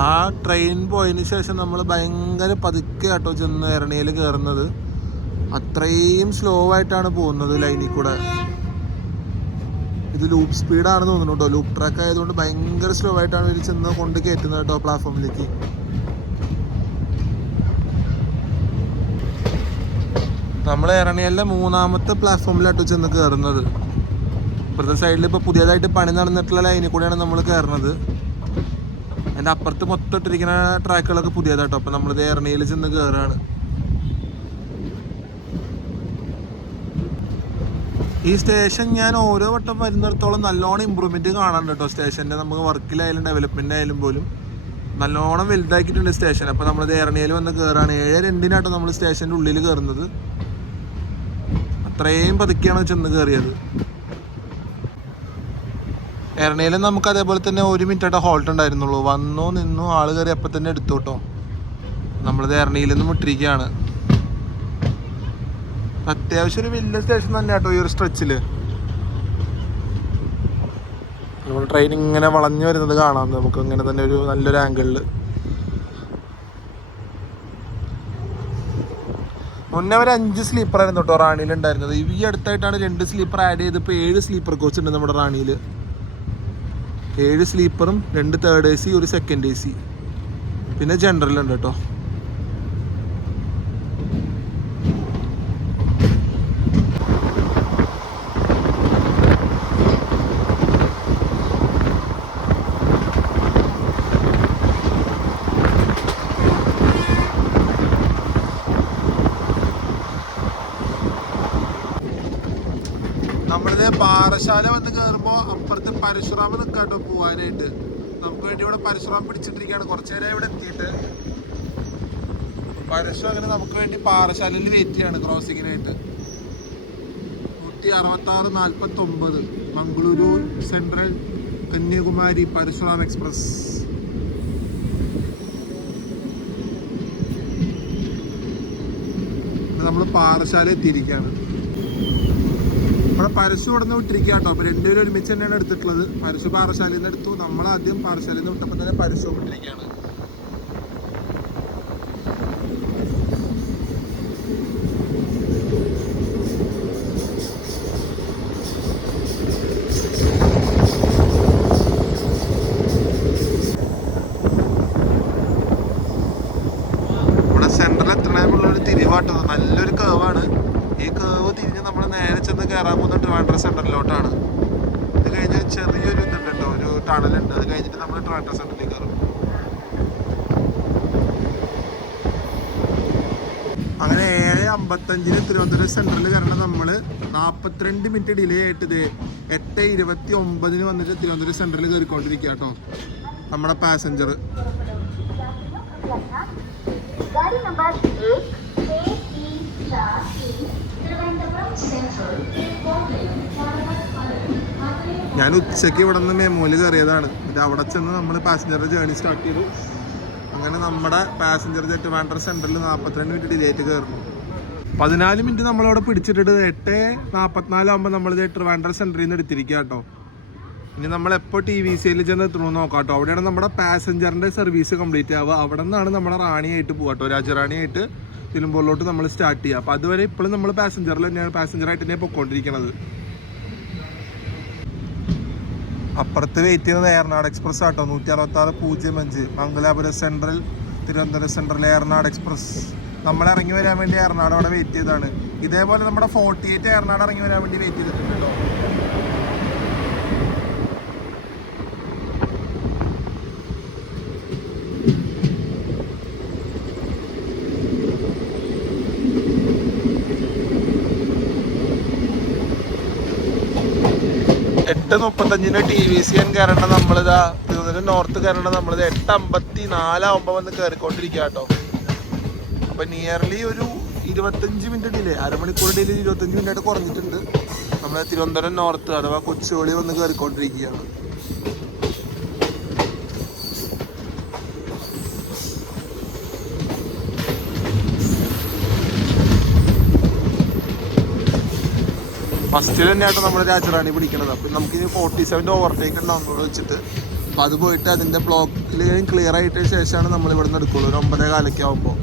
ആ ട്രെയിൻ പോയതിന് ശേഷം നമ്മൾ ഭയങ്കര പതുക്കെ ആട്ടോ ചെന്ന് എറണിയിൽ കയറുന്നത്. അത്രയും സ്ലോ ആയിട്ടാണ് പോകുന്നത് ലൈനിൽ കൂടെ. ഇത് ലൂപ്പ് സ്പീഡാണെന്ന് തോന്നുന്നു കേട്ടോ. ലൂപ്പ് ട്രാക്ക് ആയതുകൊണ്ട് ഭയങ്കര സ്ലോ ആയിട്ടാണ് ഇവർ ചെന്ന് കൊണ്ട് കയറ്റുന്നത് കേട്ടോ പ്ലാറ്റ്ഫോമിലേക്ക്. നമ്മൾ എറണിയലിലെ മൂന്നാമത്തെ പ്ലാറ്റ്ഫോമിലാട്ടോ ചെന്ന് കയറുന്നത്. ഇപ്പുറത്തെ സൈഡിൽ ഇപ്പോൾ പുതിയതായിട്ട് പണി നടന്നിട്ടുള്ള ലൈനിൽ കൂടെയാണ് നമ്മൾ കയറുന്നത്. അതിൻ്റെ അപ്പുറത്ത് മൊത്തം ഇട്ടിരിക്കുന്ന ട്രാക്കുകളൊക്കെ പുതിയതാട്ടോ. അപ്പോൾ നമ്മളിത് എറണിയിൽ ചെന്ന് കയറുകയാണ്. ഈ സ്റ്റേഷൻ ഞാൻ ഓരോ വട്ടം വരുന്നിടത്തോളം നല്ലോണം ഇമ്പ്രൂവ്മെൻറ്റ് കാണാറുണ്ട് കേട്ടോ. സ്റ്റേഷൻ്റെ നമുക്ക് വർക്കിലായാലും ഡെവലപ്മെൻ്റ് ആയാലും പോലും നല്ലോണം വലുതാക്കിയിട്ടുണ്ട് സ്റ്റേഷൻ. അപ്പോൾ നമ്മൾ ദേറണിയിൽ വന്ന് കയറാണ്. 7:02 നമ്മൾ സ്റ്റേഷൻ്റെ ഉള്ളിൽ കയറുന്നത്. അത്രയും പതുക്കെയാണ് ചെന്ന് കയറിയത്. എറണയിൽ നമുക്ക് അതേപോലെ തന്നെ 1 മിനിറ്റായിട്ട് ഹോൾട്ട് ഉണ്ടായിരുന്നുള്ളൂ. വന്നു നിന്നു ആൾ കയറി അപ്പം തന്നെ എടുത്തു കേട്ടോ. നമ്മളത് എറണയിൽ നിന്ന് വിട്ടിരിക്കുകയാണ്. അത്യാവശ്യം ഒരു വലിയ സ്റ്റേഷൻ തന്നെ കേട്ടോ ഈ ഒരു സ്ട്രെച്ചിൽ. നമ്മൾ ട്രെയിൻ ഇങ്ങനെ വളഞ്ഞു വരുന്നത് കാണാം നമുക്ക് ഇങ്ങനെ തന്നെ ഒരു നല്ലൊരു ആംഗിളിൽ. മുന്നേ ഒരു 5 സ്ലീപ്പറായിരുന്നു കേട്ടോ റാണിയിൽ ഉണ്ടായിരുന്നത്. ഈ അടുത്തായിട്ടാണ് 2 സ്ലീപ്പർ ആഡ് ചെയ്ത് ഇപ്പോൾ 7 സ്ലീപ്പർ കോച്ച് ഉണ്ട് നമ്മുടെ റാണിയിൽ. 7 സ്ലീപ്പറും 2 തേർഡ് AC 1 സെക്കൻഡ് AC പിന്നെ ജനറൽ ഉണ്ട് കേട്ടോ. നമ്മളിത് പാറശാല വന്ന് കയറുമ്പോൾ അപ്പുറത്ത് പരശുറാമ് നിൽക്കാട്ടോ പോവാനായിട്ട്. നമുക്ക് വേണ്ടി ഇവിടെ പരശുറാം പിടിച്ചിട്ടിരിക്കുകയാണ്. കുറച്ച് നേരം ഇവിടെ എത്തിയിട്ട് പരശു അങ്ങനെ നമുക്ക് വേണ്ടി പാറശാലയിൽ വെയിറ്റ് ചെയ്യാണ് ക്രോസിങ്ങിനായിട്ട്. 166-49 മംഗളൂരു സെൻട്രൽ കന്യാകുമാരി പരശുറാം എക്സ്പ്രസ്. നമ്മൾ പാറശാല എത്തിയിരിക്കുകയാണ്. ഇവിടെ പരശു ഇവിടെ നിന്ന് വിട്ടിരിക്കുക കേട്ടോ. അപ്പോൾ 2 പേരും ഒരുമിച്ച് തന്നെയാണ് എടുത്തിട്ടുള്ളത്. പരശു പാറശാലയിൽ നിന്ന് എടുത്തു. നമ്മൾ ആദ്യം പാറശാലയിൽ നിന്ന് വിട്ടപ്പോൾ തന്നെ പരശു വിട്ടിരിക്കുകയാണ്. ഇവിടെ സെൻട്രൽ എത്തണമുള്ളൊരു തിരിവാട്ടോ. നല്ലൊരു കേവാണ്. ഈ കേവ് തിരിഞ്ഞ് നമ്മൾ നേരെ ചെന്ന് കയറാൻ പോകുന്ന ട്രിവാൻഡ്രം സെൻറ്ററിലോട്ടാണ്. ഇത് കഴിഞ്ഞ് ചെറിയൊരു ഇതുണ്ട് കേട്ടോ, ഒരു ടണലുണ്ട്. അത് കഴിഞ്ഞിട്ട് നമ്മൾ ട്രിവാൻഡ്രം സെൻറ്ററിലേക്ക് കയറും. അങ്ങനെ 7:55 തിരുവനന്തപുരം സെൻറ്ററിൽ കയറണം. നമ്മൾ 42 മിനിറ്റ് ഡിലേ ആയിട്ട് 8:29 വന്നിട്ട് തിരുവനന്തപുരം സെൻറ്ററിൽ കയറിക്കൊണ്ടിരിക്കുക കേട്ടോ നമ്മുടെ പാസഞ്ചർ. ഞാൻ ഉച്ചയ്ക്ക് ഇവിടെ നിന്ന് മെമോയിൽ കയറിയതാണ്. ഇത് അവിടെ ചെന്ന് നമ്മൾ പാസഞ്ചറുടെ ജേർണി സ്റ്റാർട്ട് ചെയ്തു. അങ്ങനെ നമ്മുടെ പാസഞ്ചർ ജെറ്റ് ട്രിവാൻഡ്രം സെൻറ്ററിൽ 42 മിനിറ്റ് ഡിലേ ആയിട്ട് കയറുന്നു. 14 മിനിറ്റ് നമ്മളവിടെ പിടിച്ചിട്ടിട്ട് 8:44 ആകുമ്പോൾ നമ്മൾ ട്രിവാൻഡ്രം സെൻറ്ററിൽ നിന്ന് എടുത്തിരിക്കുക കേട്ടോ. ഇനി നമ്മളെപ്പോൾ TVCയിൽ ചെന്ന് എത്തണമെന്ന് നോക്കാം കേട്ടോ. അവിടെയാണ് നമ്മുടെ പാസഞ്ചറിൻ്റെ സർവീസ് കംപ്ലീറ്റ് ആവുക. അവിടെ നിന്നാണ് നമ്മുടെ റാണിയായിട്ട് പോകാം കേട്ടോ. രാജറാണിയായിട്ട് നിലമ്പൂരിലോട്ട് നമ്മൾ സ്റ്റാർട്ട് ചെയ്യുക. അപ്പോൾ അതുവരെ ഇപ്പോഴും നമ്മൾ പാസഞ്ചറിൽ തന്നെയാണ്, പാസഞ്ചറായിട്ട് തന്നെയാണ് പോയിക്കൊണ്ടിരിക്കുന്നത്. അപ്പുറത്ത് വെയിറ്റ് ചെയ്യുന്നത് ഏറനാട് എക്സ്പ്രസ് ആട്ടോ. 166-05 Mangalapuram central Thiruvananthapuram central Eranad express. നമ്മൾ ഇറങ്ങി വരാൻ വേണ്ടി ഏറനാട് അവിടെ വെയിറ്റ് ചെയ്താണ്. ഇതേപോലെ നമ്മുടെ 48 ഏറനാട് ഇറങ്ങി വരാൻ വേണ്ടി വെയിറ്റ് ചെയ്തിട്ടുണ്ട് കേട്ടോ. TVCN കയറേണ്ട നമ്മളിതാ തിരുവനന്തപുരം നോർത്ത് കയറേണ്ട നമ്മളിത് 8:54 ആകുമ്പോൾ വന്ന് കയറിക്കൊണ്ടിരിക്കുക കേട്ടോ. അപ്പം നിയർലി ഒരു 25 മിനിറ്റ് ഡിലേ, അരമണിക്കൂർ ഡിലേ 25 മിനിറ്റ് ആയിട്ട് കുറഞ്ഞിട്ടുണ്ട്. നമ്മൾ തിരുവനന്തപുരം നോർത്ത് അഥവാ കൊച്ചുവേളി വന്ന് കയറിക്കൊണ്ടിരിക്കുകയാണ്. ഫസ്റ്റിൽ തന്നെയായിട്ട് നമ്മൾ രാജറാണി പിടിക്കണത്. അപ്പം നമുക്കിനി 47 ഓവർടേക്ക് ഉണ്ടാവുന്നത് വെച്ചിട്ട്. അപ്പം അത് പോയിട്ട് അതിൻ്റെ ബ്ലോക്കിൽ ക്ലിയർ ആയിട്ട് ശേഷമാണ് നമ്മൾ ഇവിടെ നിന്ന് എടുക്കുള്ളൂ. ഒരു 9:15 ആകുമ്പോൾ.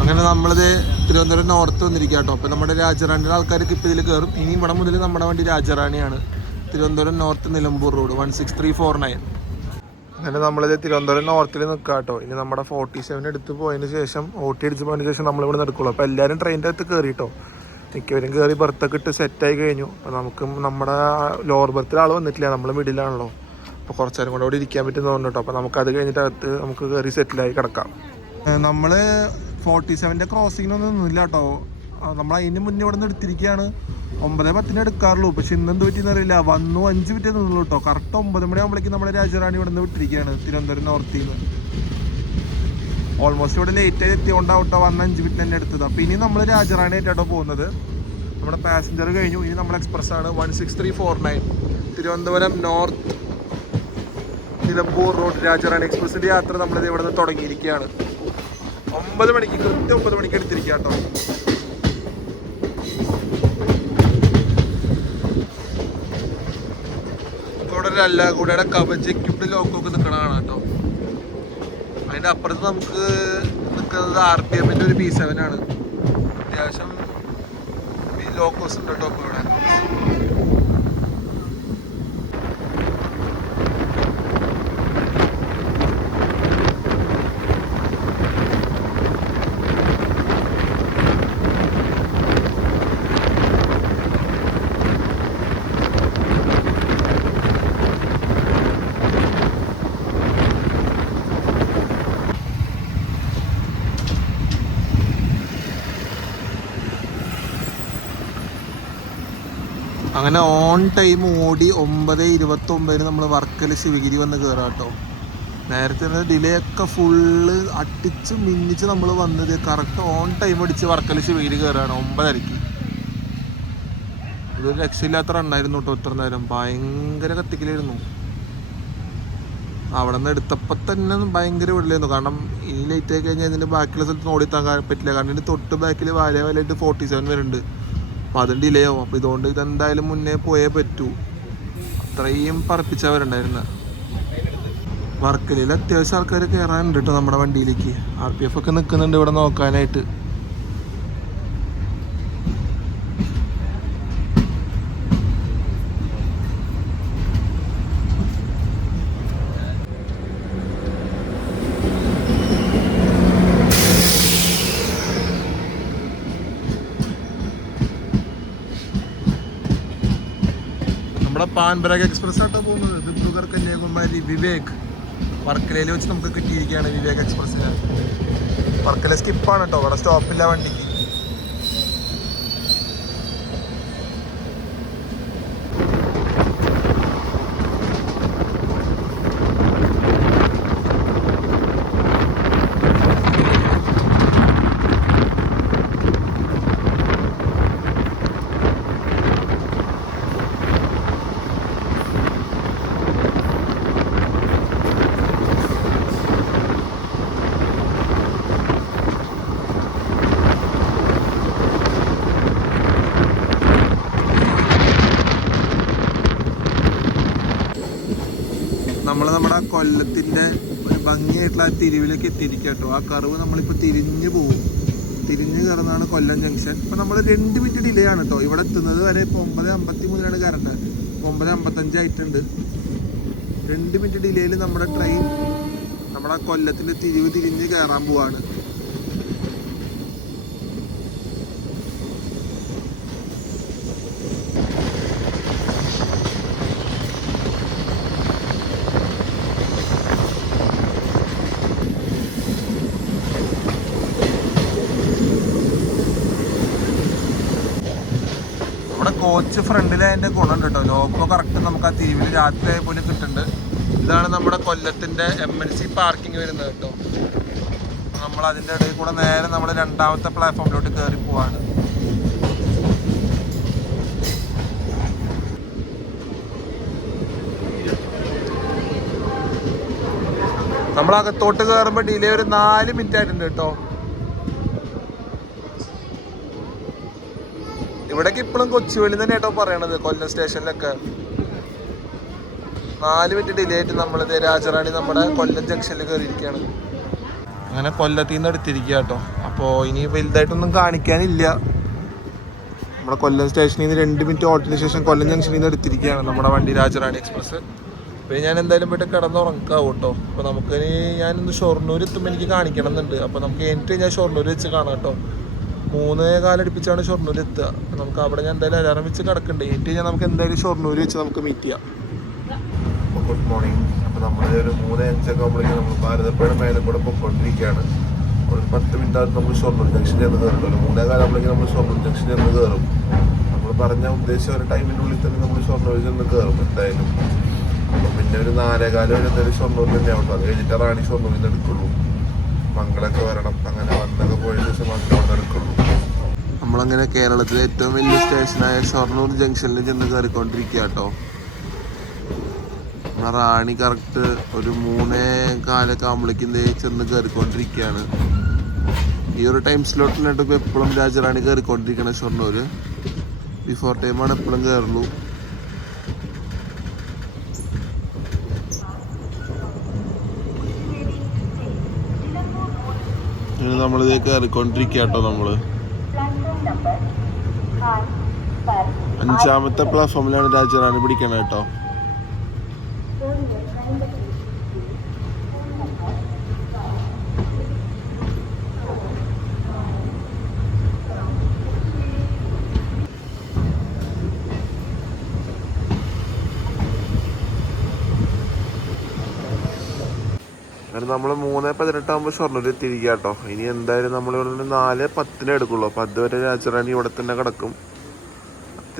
അങ്ങനെ നമ്മളിത് തിരുവനന്തപുരം നോർത്ത് വന്നിരിക്കുക കേട്ടോ. അപ്പം നമ്മുടെ രാജറാണിയുടെ ആൾക്കാർക്ക് ഇപ്പം ഇതിൽ കയറും. ഇനി ഇവിടെ മുതൽ നമ്മുടെ വണ്ടി രാജറാണിയാണ്. Thiruvananthapuram north Nilambur road 16349. അങ്ങനെ നമ്മളിത് തിരുവനന്തപുരം നോർത്തിൽ നിൽക്കുക കേട്ടോ. ഇനി നമ്മുടെ 47 എടുത്ത് പോയതിന് ശേഷം OT അടിച്ച് പോയതിന് ശേഷം നമ്മളിവിടെ നിൽക്കുള്ളൂ. അപ്പോൾ എല്ലാവരും ട്രെയിനിൻ്റെ അകത്ത് കയറി കേട്ടോ. മിക്കവരും കയറി ബർത്തൊക്കെ ഇട്ട് സെറ്റായി കഴിഞ്ഞു. അപ്പോൾ നമുക്ക് നമ്മുടെ ലോവർ ബർത്തിൽ ആൾ വന്നിട്ടില്ല, നമ്മൾ മിഡിലാണല്ലോ. അപ്പോൾ കുറച്ച് നേരം കൂടെ അവിടെ ഇരിക്കാൻ പറ്റുന്ന തോന്നുന്നു. അപ്പോൾ നമുക്കത് കഴിഞ്ഞിട്ട് അകത്ത് നമുക്ക് കയറി സെറ്റിലായി കിടക്കാം. നമ്മൾ 47 ക്രോസിങ്ങിനൊന്നും നിന്നില്ല കേട്ടോ. നമ്മൾ അതിന് മുന്നേ ഇവിടെ നിന്ന് എടുത്തിരിക്കുകയാണ്. 9:10 എടുക്കാറുള്ളൂ. പക്ഷെ ഇന്നെന്ത് പറ്റിയെന്ന് അറിയില്ല, വന്നു 5 മിനിറ്റ് നിന്നുള്ളൂ കേട്ടോ. കറക്റ്റ് 9 മണിയാകുമ്പോഴേക്കും നമ്മുടെ രാജറാണി ഇവിടെ നിന്ന് വിട്ടിരിക്കുകയാണ്, തിരുവനന്തപുരം നോർത്തിൽ നിന്ന്. ഓൾമോസ്റ്റ് ഇവിടെ ലേറ്റായി എത്തിയോണ്ടാവട്ടോ വന്ന 5 മിനിറ്റ് തന്നെ എടുത്തത്. അപ്പോൾ ഇനി നമ്മൾ രാജറാണി ആയിട്ടോ പോകുന്നത്. നമ്മുടെ പാസഞ്ചർ കഴിഞ്ഞു. ഇനി നമ്മൾ എക്സ്പ്രസ് ആണ് 16349 തിരുവനന്തപുരം നോർത്ത് നിലമ്പൂർ റോഡ് രാജറാണി എക്സ്പ്രസിൻ്റെ യാത്ര നമ്മളിത് ഇവിടെ നിന്ന് തുടങ്ങിയിരിക്കുകയാണ്. 9 മണിക്ക്, കൃത്യം 9 മണിക്ക് എടുത്തിരിക്കുക കേട്ടോ. ഇവിടെ ഒരു അല്ലാകൂടയുടെ കവച് എക്യുപ്ഡ് ലോക്കൊക്കെ നിൽക്കണതാണ് കേട്ടോ. അതിൻ്റെ അപ്പുറത്ത് നമുക്ക് നിൽക്കുന്നത് RPMൻ്റെ ഒരു B7 ആണ്. അത്യാവശ്യം ലോക്കോസ് ഉണ്ട് കേട്ടോ. ഇപ്പോൾ ഇവിടെ അങ്ങനെ ഓൺ ടൈം ഓടി 9:29 നമ്മൾ വർക്കല ശിവഗിരി വന്ന് കയറാം കേട്ടോ. നേരത്തെ ഡിലേ ഒക്കെ ഫുള്ള് അടിച്ച് മിന്നിച്ച് നമ്മൾ വന്നത് കറക്റ്റ് ഓൺ ടൈം അടിച്ച് വർക്കല ശിവഗിരി കയറുകയാണ് 9:30. ഇതൊരു രക്ഷയില്ലാത്ത റണ്ണായിരുന്നു കേട്ടോ. ഇത്ര നേരം ഭയങ്കര കത്തിക്കലായിരുന്നു. അവിടെ നിന്ന് എടുത്തപ്പോൾ തന്നെ ഭയങ്കര വിടലായിരുന്നു. കാരണം ഇനി ലേറ്റ് ആയി കഴിഞ്ഞാൽ ഇതിൻ്റെ ബാക്കിയുള്ള സ്ഥലത്ത് ഓടിത്താൻ പറ്റില്ല. കാരണം ഇതിൻ്റെ തൊട്ട് ബാക്കിൽ വാലയായിട്ട് 47 വരുന്നുണ്ട്. അപ്പോൾ അതും ഡിലേ ആവും. അപ്പോൾ ഇതുകൊണ്ട് ഇതെന്തായാലും മുന്നേ പോയേ പറ്റൂ. അത്രയും പറപ്പിച്ചവരുണ്ടായിരുന്നു. വർക്കലയിൽ അത്യാവശ്യം ആൾക്കാർ കയറാനുണ്ട് കേട്ടോ നമ്മുടെ വണ്ടിയിലേക്ക്. RPF ഒക്കെ നിൽക്കുന്നുണ്ട് ഇവിടെ നോക്കാനായിട്ട്. നമ്മുടെ പാൻപരാഗ് എക്സ്പ്രസ് ആട്ടോ പോകുന്നത്. ദിബ്രുഗർ കന്യാകുമാരി വിവേക് വർക്കലയിൽ വെച്ച് നമുക്ക് കിട്ടിയിരിക്കുകയാണ് വിവേക് എക്സ്പ്രസ്സിന്. വർക്കല സ്കിപ്പാണ് കേട്ടോ, അവിടെ സ്റ്റോപ്പില്ല വണ്ടിക്ക്. നമ്മൾ നമ്മുടെ കൊല്ലത്തിൻ്റെ ഒരു ഭംഗിയായിട്ടുള്ള ആ തിരിവിലേക്ക് എത്തിയിരിക്കുക കേട്ടോ. ആ കർവ് നമ്മളിപ്പോൾ തിരിഞ്ഞ് പോകും. തിരിഞ്ഞ് കയറുന്നതാണ് കൊല്ലം ജംഗ്ഷൻ. ഇപ്പോൾ നമ്മൾ 2 മിനിറ്റ് ഡിലേ ആണ് കേട്ടോ. ഇവിടെ എത്തുന്നത് വരെ ഇപ്പോൾ 9:53 കറണ്ട്. 9:55 ആയിട്ടുണ്ട്. 2 മിനിറ്റ് ഡിലേയിൽ നമ്മുടെ ട്രെയിൻ നമ്മുടെ കൊല്ലത്തിൻ്റെ തിരിവ് തിരിഞ്ഞ് കയറാൻ പോവാണ്. കോച്ച് ഫ്രണ്ടിലതിൻ്റെ ഗുണം കേട്ടോ. ലോക്കോ കറക്റ്റ് നമുക്ക് ആ തിരിവിൽ രാത്രി ആയ പോലും കിട്ടുന്നുണ്ട്. ഇതാണ് നമ്മുടെ കൊല്ലത്തിൻ്റെ MNC പാർക്കിംഗ് വരുന്നത് കേട്ടോ. നമ്മൾ അതിൻ്റെ ഇടയിൽ കൂടെ നേരെ നമ്മൾ 2ാമത്തെ പ്ലാറ്റ്ഫോമിലോട്ട് കയറി പോവാണ്. നമ്മളകത്തോട്ട് കയറുമ്പോൾ ഡിലേ ഒരു 4 മിനിറ്റ് ആയിട്ടുണ്ട് കേട്ടോ. ഇവിടേക്ക് ഇപ്പോഴും കൊച്ചുവേളി തന്നെ കേട്ടോ പറയണത്. കൊല്ലം സ്റ്റേഷനിലൊക്കെ 4 മിനിറ്റ് ഡിലേ ആയിട്ട് നമ്മളിത് രാജറാണി നമ്മുടെ കൊല്ലം ജംഗ്ഷനിൽ കയറിയിരിക്കുകയാണ്. അങ്ങനെ കൊല്ലത്തിൽ നിന്ന് എടുത്തിരിക്കുക കേട്ടോ. അപ്പോൾ ഇനി വലുതായിട്ടൊന്നും കാണിക്കാനില്ല. നമ്മുടെ കൊല്ലം സ്റ്റേഷനിൽ നിന്ന് 2 മിനിറ്റ് ഓട്ടത്തിന് ശേഷം കൊല്ലം ജംഗ്ഷനിൽ നിന്ന് എടുത്തിരിക്കുകയാണ് നമ്മുടെ വണ്ടി രാജറാണി എക്സ്പ്രസ്. അപ്പോൾ ഞാൻ എന്തായാലും പോയിട്ട് കിടന്നുറങ്ങാവും കേട്ടോ. അപ്പോൾ നമുക്കിനി ഞാനിന്ന് ഷൊർണൂർ എത്തുമ്പോൾ എനിക്ക് കാണിക്കണം എന്നുണ്ട്. അപ്പോൾ നമുക്ക് കഴിഞ്ഞിട്ട് ഞാൻ ഷൊർണൂർ വെച്ച് കാണാം കേട്ടോ. 3:15 അടുപ്പിച്ചാണ് ഷൊർണൂർ എത്തുക. നമുക്ക് അവിടെ ഞാൻ എന്തായാലും അലാറം വെച്ച് കിടക്കണ്ടേ. ഏറ്റവും ഞാൻ നമുക്ക് എന്തായാലും ഷൊർണൂർ വെച്ച് നമുക്ക് മീറ്റ് ചെയ്യാം. Good morning. അപ്പോൾ നമ്മൾ ഒരു 3:05 ആകുമ്പോഴേക്കും നമ്മൾ ഭാരതപ്പുഴ മേലെ കൂടെ പൊയ്ക്കൊണ്ടിരിക്കുകയാണ്. ഒരു 10 മിനിറ്റ് നമ്മൾ ഷൊർണൂർ ജംഗ്ഷൻ ചെന്ന് കയറുമല്ലോ. 3:15 ആകുമ്പോഴേക്കും നമ്മൾ ഷൊർണൂർ ജംഗ്ഷൻ ചെന്ന് കയറും. നമ്മൾ പറഞ്ഞ ഉദ്ദേശിച്ച ഒരു ടൈമിനുള്ളിൽ തന്നെ നമ്മൾ ഷൊർണൂർ ചെന്ന് കയറും എന്തായാലും. അപ്പം പിന്നെ ഒരു 4:15 വരെ എന്തായാലും ഷൊർണൂർ തന്നെയാവും. അത് കഴിഞ്ഞിട്ട് റാണി ഷൊർണൂരിൽ നിന്ന് എടുക്കുള്ളൂ. മംഗളൊക്കെ വരണം. അങ്ങനെ വന്നൊക്കെ പോയ ശേഷം മംഗളം എടുക്കുള്ളൂ. നമ്മളങ്ങനെ കേരളത്തിലെ ഏറ്റവും വലിയ സ്റ്റേഷനായ ഷൊർണൂർ ജംഗ്ഷനിൽ ചെന്ന് കയറിക്കൊണ്ടിരിക്കുക കേട്ടോ. റാണി കറക്റ്റ് ഒരു 3:15 ആകുമ്പോഴേക്കും ചെന്ന് കയറിക്കൊണ്ടിരിക്കുകയാണ്. ഈ ഒരു ടൈം സ്ലോട്ടിലായിട്ട് ഇപ്പോൾ എപ്പോഴും രാജറാണി കയറിക്കൊണ്ടിരിക്കണം. ഷൊർണൂർ ബിഫോർ ടൈമാണ് എപ്പോഴും കയറുള്ളൂ. നമ്മളിത് കയറിക്കൊണ്ടിരിക്കുക കേട്ടോ. നമ്മള് 5ാമത്തെ പ്ലാറ്റ്ഫോമിലാണ് രാജറാണി പിടിക്കണത് കേട്ടോ. അങ്ങനെ നമ്മൾ 3:18 ആകുമ്പോൾ ഷൊർണൂർ എത്തിയിരിക്കുക കേട്ടോ. ഇനി എന്തായാലും നമ്മളിവിടെ 4:10 എടുക്കുള്ളൂ. അപ്പോൾ അതുവരെ രാജറാണി ഇവിടെ തന്നെ കിടക്കും.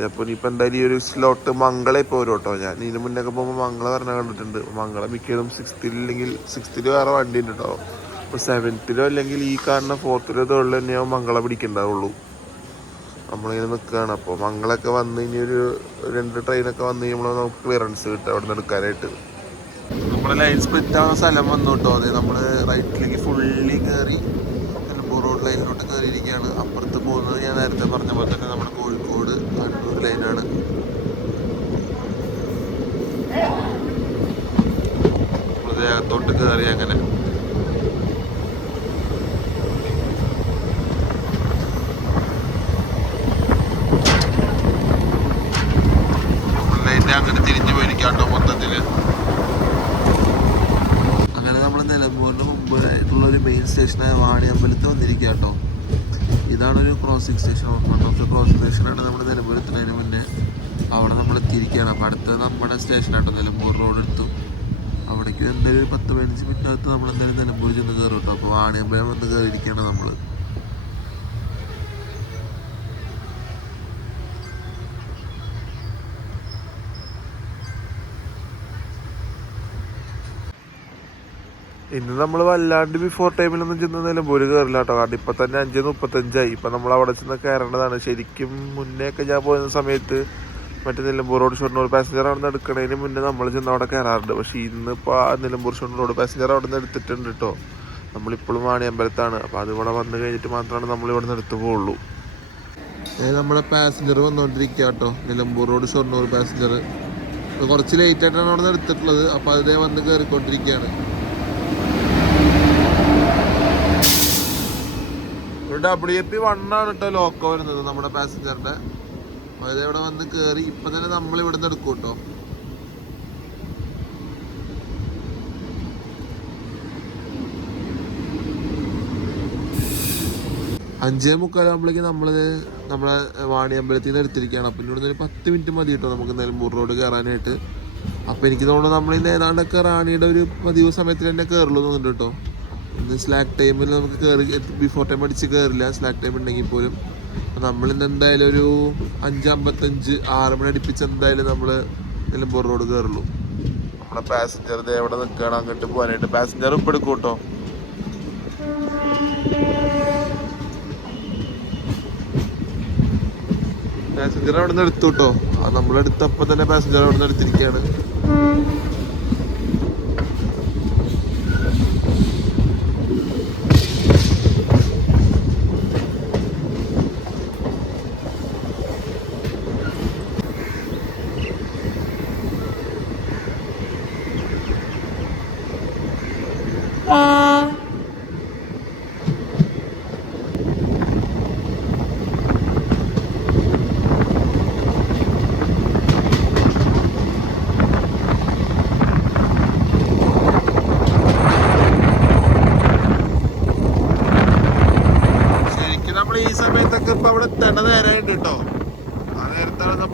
അപ്പോൾ ഇനിയിപ്പോൾ എന്തായാലും ഈ ഒരു സ്ലോട്ട് മംഗളം ഇപ്പോൾ വരും കേട്ടോ. ഞാൻ ഇതിന് മുന്നേക്കെ പോകുമ്പോൾ മംഗളം പറഞ്ഞാൽ കണ്ടിട്ടുണ്ട്. മംഗളം മിക്കതും 6th ഇല്ലെങ്കിൽ 6th വേറെ വണ്ടി ഉണ്ട് കേട്ടോ. അപ്പോൾ 7th അല്ലെങ്കിൽ ഈ കാണുന്ന 4th തൊഴിൽ തന്നെയാവും മംഗളം പിടിക്കണ്ടാവുള്ളൂ. നമ്മളിങ്ങനെ നിൽക്കുകയാണ്. അപ്പോൾ മംഗളമൊക്കെ വന്ന് ഇനി ഒരു 2 ട്രെയിനൊക്കെ വന്ന് കഴിയുമ്പോൾ നമുക്ക് ക്ലിയറൻസ് കിട്ടും അവിടെ നിന്ന് എടുക്കാനായിട്ട്. നമ്മുടെ ലൈൻ സ്പ്ലിറ്റ് ആവുന്ന സ്ഥലം വന്നു കേട്ടോ. അതെ, നമ്മൾ റൈറ്റിലേക്ക് ഫുള്ളി കയറി നിലമ്പൂർ റോഡ് ലൈനിലോട്ട് കയറിയിരിക്കുകയാണ്. അപ്പുറത്ത് പോകുന്നത് ഞാൻ നേരത്തെ പറഞ്ഞ പോലെ തന്നെ നമ്മുടെ കോഴിക്കോട് കണ്ണൂർ ലൈനാണ്. നമ്മൾ ദേഹത്തോട്ട് കയറി അങ്ങനെ ലൈൻ്റെ അങ്ങനെ തിരിഞ്ഞു പോയിരിക്കാട്ടോ മൊത്തത്തില്. അങ്ങനെ നമ്മൾ നിലമ്പൂരിന് മുമ്പ് ആയിട്ടുള്ള ഒരു മെയിൻ സ്റ്റേഷനായ വാണിയമ്പലത്ത് വന്നിരിക്കുക കേട്ടോ. ഇതാണൊരു crossing station. One of the crossing സ്റ്റേഷനാണ് നമ്മുടെ നിലമ്പൂർ എത്തുന്നതിന് മുന്നേ. അവിടെ നമ്മൾ എത്തിയിരിക്കുകയാണ്. അപ്പോൾ അടുത്തത് നമ്മുടെ സ്റ്റേഷനാട്ടോ. നിലമ്പൂർ റോഡ് എടുത്തു. അവിടേക്ക് എന്തായാലും ഒരു 10-15 മിനിറ്റകത്ത് നമ്മൾ എന്തായാലും നിലമ്പൂർ ചെന്ന് കയറും കേട്ടോ. അപ്പോൾ വാണിയമ്പലം വന്ന് കയറിയിരിക്കുകയാണ് നമ്മൾ. ഇന്ന് നമ്മൾ വല്ലാണ്ട് ബിഫോർ ടൈമിലൊന്നും ചെന്ന് നിലമ്പൂർ കയറില്ല കേട്ടോ. കാരണം ഇപ്പം തന്നെ 5:35 ഇപ്പം നമ്മൾ അവിടെ ചെന്ന് കയറേണ്ടതാണ്. ശരിക്കും മുന്നേയൊക്കെ ഞാൻ പോകുന്ന സമയത്ത് മറ്റേ നിലമ്പൂർ റോഡ് ഷൊർണൂർ പാസഞ്ചർ അവിടെ നിന്ന് എടുക്കണതിന് മുന്നേ നമ്മൾ ചെന്ന് അവിടെ കയറാറുണ്ട്. പക്ഷേ ഇന്നിപ്പോൾ ആ നിലമ്പൂർ ഷൊർണൂർ റോഡ് പാസഞ്ചർ അവിടെ നിന്ന് എടുത്തിട്ടുണ്ട് കേട്ടോ. നമ്മളിപ്പോഴും വാണിയമ്പലത്താണ്. അപ്പോൾ അതിവിടെ വന്ന് കഴിഞ്ഞിട്ട് മാത്രമാണ് നമ്മളിവിടെ നിന്ന് എടുത്തു പോവുള്ളൂ. നമ്മുടെ പാസഞ്ചർ വന്നുകൊണ്ടിരിക്കുക കേട്ടോ. നിലമ്പൂർ റോഡ് ഷൊർണൂർ പാസഞ്ചർ കുറച്ച് ലേറ്റായിട്ടാണ് അവിടെ നിന്ന് എടുത്തിട്ടുള്ളത്. അപ്പോൾ അതേ വന്ന് കയറിക്കൊണ്ടിരിക്കുകയാണ്. WP1 ആണ് കേട്ടോ ലോക്കോ വരുന്നത് നമ്മുടെ പാസഞ്ചറിന്റെ. അതായത് ഇവിടെ വന്ന് കയറി ഇപ്പൊ തന്നെ നമ്മൾ ഇവിടെ നിന്ന് എടുക്കും കേട്ടോ. അഞ്ചേ മുക്കാലാകുമ്പോഴേക്ക് നമ്മളെ വാണിയമ്പലത്തിൽ നിന്ന് എടുത്തിരിക്കുകയാണ്. അപ്പം ഇവിടെ നിന്ന് ഒരു 10 മിനിറ്റ് മതി കേട്ടോ നമുക്ക് നിലമ്പൂർ റോഡ് കയറാനായിട്ട്. അപ്പം എനിക്ക് തോന്നുന്നു നമ്മളിന്ന് ഏതാണ്ടൊക്കെ റാണിയുടെ ഒരു പതിവ് സമയത്തിൽ തന്നെ കയറുള്ളൂ തോന്നുന്നുണ്ട് കേട്ടോ. ഇന്ന് സ്ലാക്ക് ടൈമിൽ നമുക്ക് കയറി ബിഫോർ ടൈം അടിച്ച് കയറില്ല. സ്ലാക്ക് ടൈം ഉണ്ടെങ്കിൽ പോലും നമ്മളിന്ന് എന്തായാലും ഒരു 5:55 6 മണി അടുപ്പിച്ച് എന്തായാലും നമ്മൾ നിലമ്പൂർ റോഡ് കയറുള്ളൂ. നമ്മുടെ പാസഞ്ചർ ഇത് എവിടെ നിൽക്കുകയാണ് അങ്ങോട്ട് പോകാനായിട്ട്. പാസഞ്ചർ ഇപ്പം എടുക്കും കേട്ടോ. പാസഞ്ചർ അവിടെ നിന്ന് എടുത്തു കേട്ടോ. നമ്മളെടുത്തപ്പം തന്നെ പാസഞ്ചർ അവിടെ നിന്ന് എടുത്തിരിക്കുകയാണ്.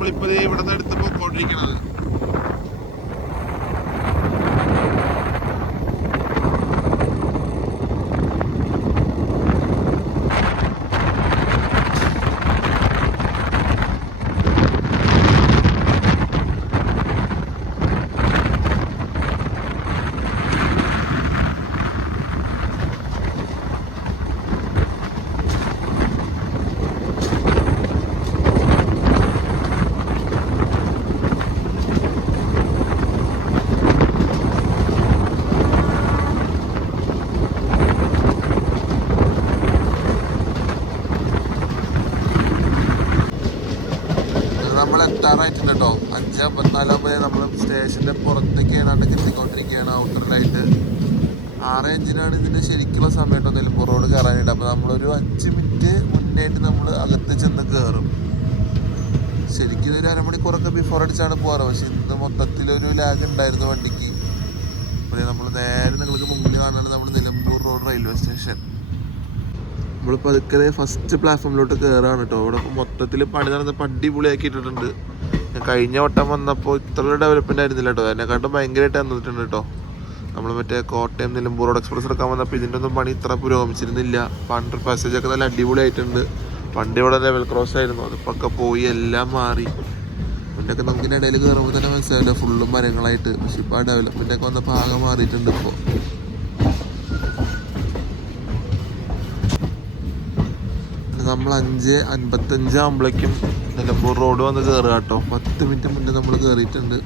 നമ്മളിപ്പോ ഇവിടെ നിന്ന് എടുത്ത് പോയിക്കൊണ്ടിരിക്കണത്. നമ്മൾ എത്താറായിട്ടുണ്ട് കേട്ടോ. 5:54 നമ്മൾ സ്റ്റേഷൻ്റെ പുറത്തേക്ക് ഏതാണ്ട് എത്തിക്കൊണ്ടിരിക്കുകയാണ് ഔട്ടറിലായിട്ട്. 6:05 ഇതിൻ്റെ ശരിക്കുള്ള സമയം കേട്ടോ നിലമ്പൂർ റോഡ് കയറാനായിട്ട്. അപ്പോൾ നമ്മളൊരു 5 മിനിറ്റ് മുന്നേയിട്ട് നമ്മൾ അകത്ത് ചെന്ന് കയറും. ശരിക്കും ഒരു അരമണിക്കൂറൊക്കെ ബിഫോർ അടിച്ചാണ് പോകാറ്. പക്ഷെ ഇന്ന് മൊത്തത്തിലൊരു ലാഗ് ഉണ്ടായിരുന്നു വണ്ടിക്ക്. അപ്പോൾ നമ്മൾ നേരെ നിങ്ങൾക്ക് മുമ്പിൽ കാണാണ് നമ്മൾ നിലമ്പൂർ റോഡ് റെയിൽവേ സ്റ്റേഷൻ. നമ്മളിപ്പോൾ അതൊക്കെ ഫസ്റ്റ് പ്ലാറ്റ്ഫോമിലോട്ട് കയറാണ് കേട്ടോ. ഇവിടെ മൊത്തത്തിൽ പണി നടന്നപ്പോൾ അടിപൊളിയാക്കിയിട്ടുണ്ട്. ഞാൻ കഴിഞ്ഞ വട്ടം വന്നപ്പോൾ ഇത്ര ഡെവലപ്മെൻ്റ് ആയിരുന്നില്ല കേട്ടോ. അതിനെക്കാട്ടും ഭയങ്കരമായിട്ട് വന്നിട്ടുണ്ട് കേട്ടോ. നമ്മൾ മറ്റേ കോട്ടയം നിലമ്പൂർ റോഡ് എക്സ്പ്രസ് എടുക്കാൻ വന്നപ്പോൾ ഇതിൻ്റെ ഒന്നും പണി ഇത്ര പുരോഗമിച്ചിരുന്നില്ല. അണ്ടർ പാസേജൊക്കെ നല്ല അടിപൊളിയായിട്ടുണ്ട്. പണ്ട് ഇവിടെ ലെവൽ ക്രോസ് ആയിരുന്നു, അതിപ്പോൾ ഒക്കെ പോയി എല്ലാം മാറി. പണ്ടൊക്കെ നമുക്ക് ഇടയിൽ കയറുമ്പോൾ തന്നെ മനസ്സിലാവില്ല, ഫുള്ളും മരങ്ങളായിട്ട്. പക്ഷെ ഇപ്പോൾ ആ ഡെവലപ്മെൻ്റൊക്കെ വന്നപ്പോൾ ആകെ മാറിയിട്ടുണ്ട്. ഇപ്പോൾ നമ്മൾ 5:55 ആകുമ്പോഴേക്കും നിലമ്പൂർ റോഡ് വന്ന് കയറുക കേട്ടോ. 10 മിനിറ്റ് മുന്നേ നമ്മൾ കയറിയിട്ടുണ്ട്.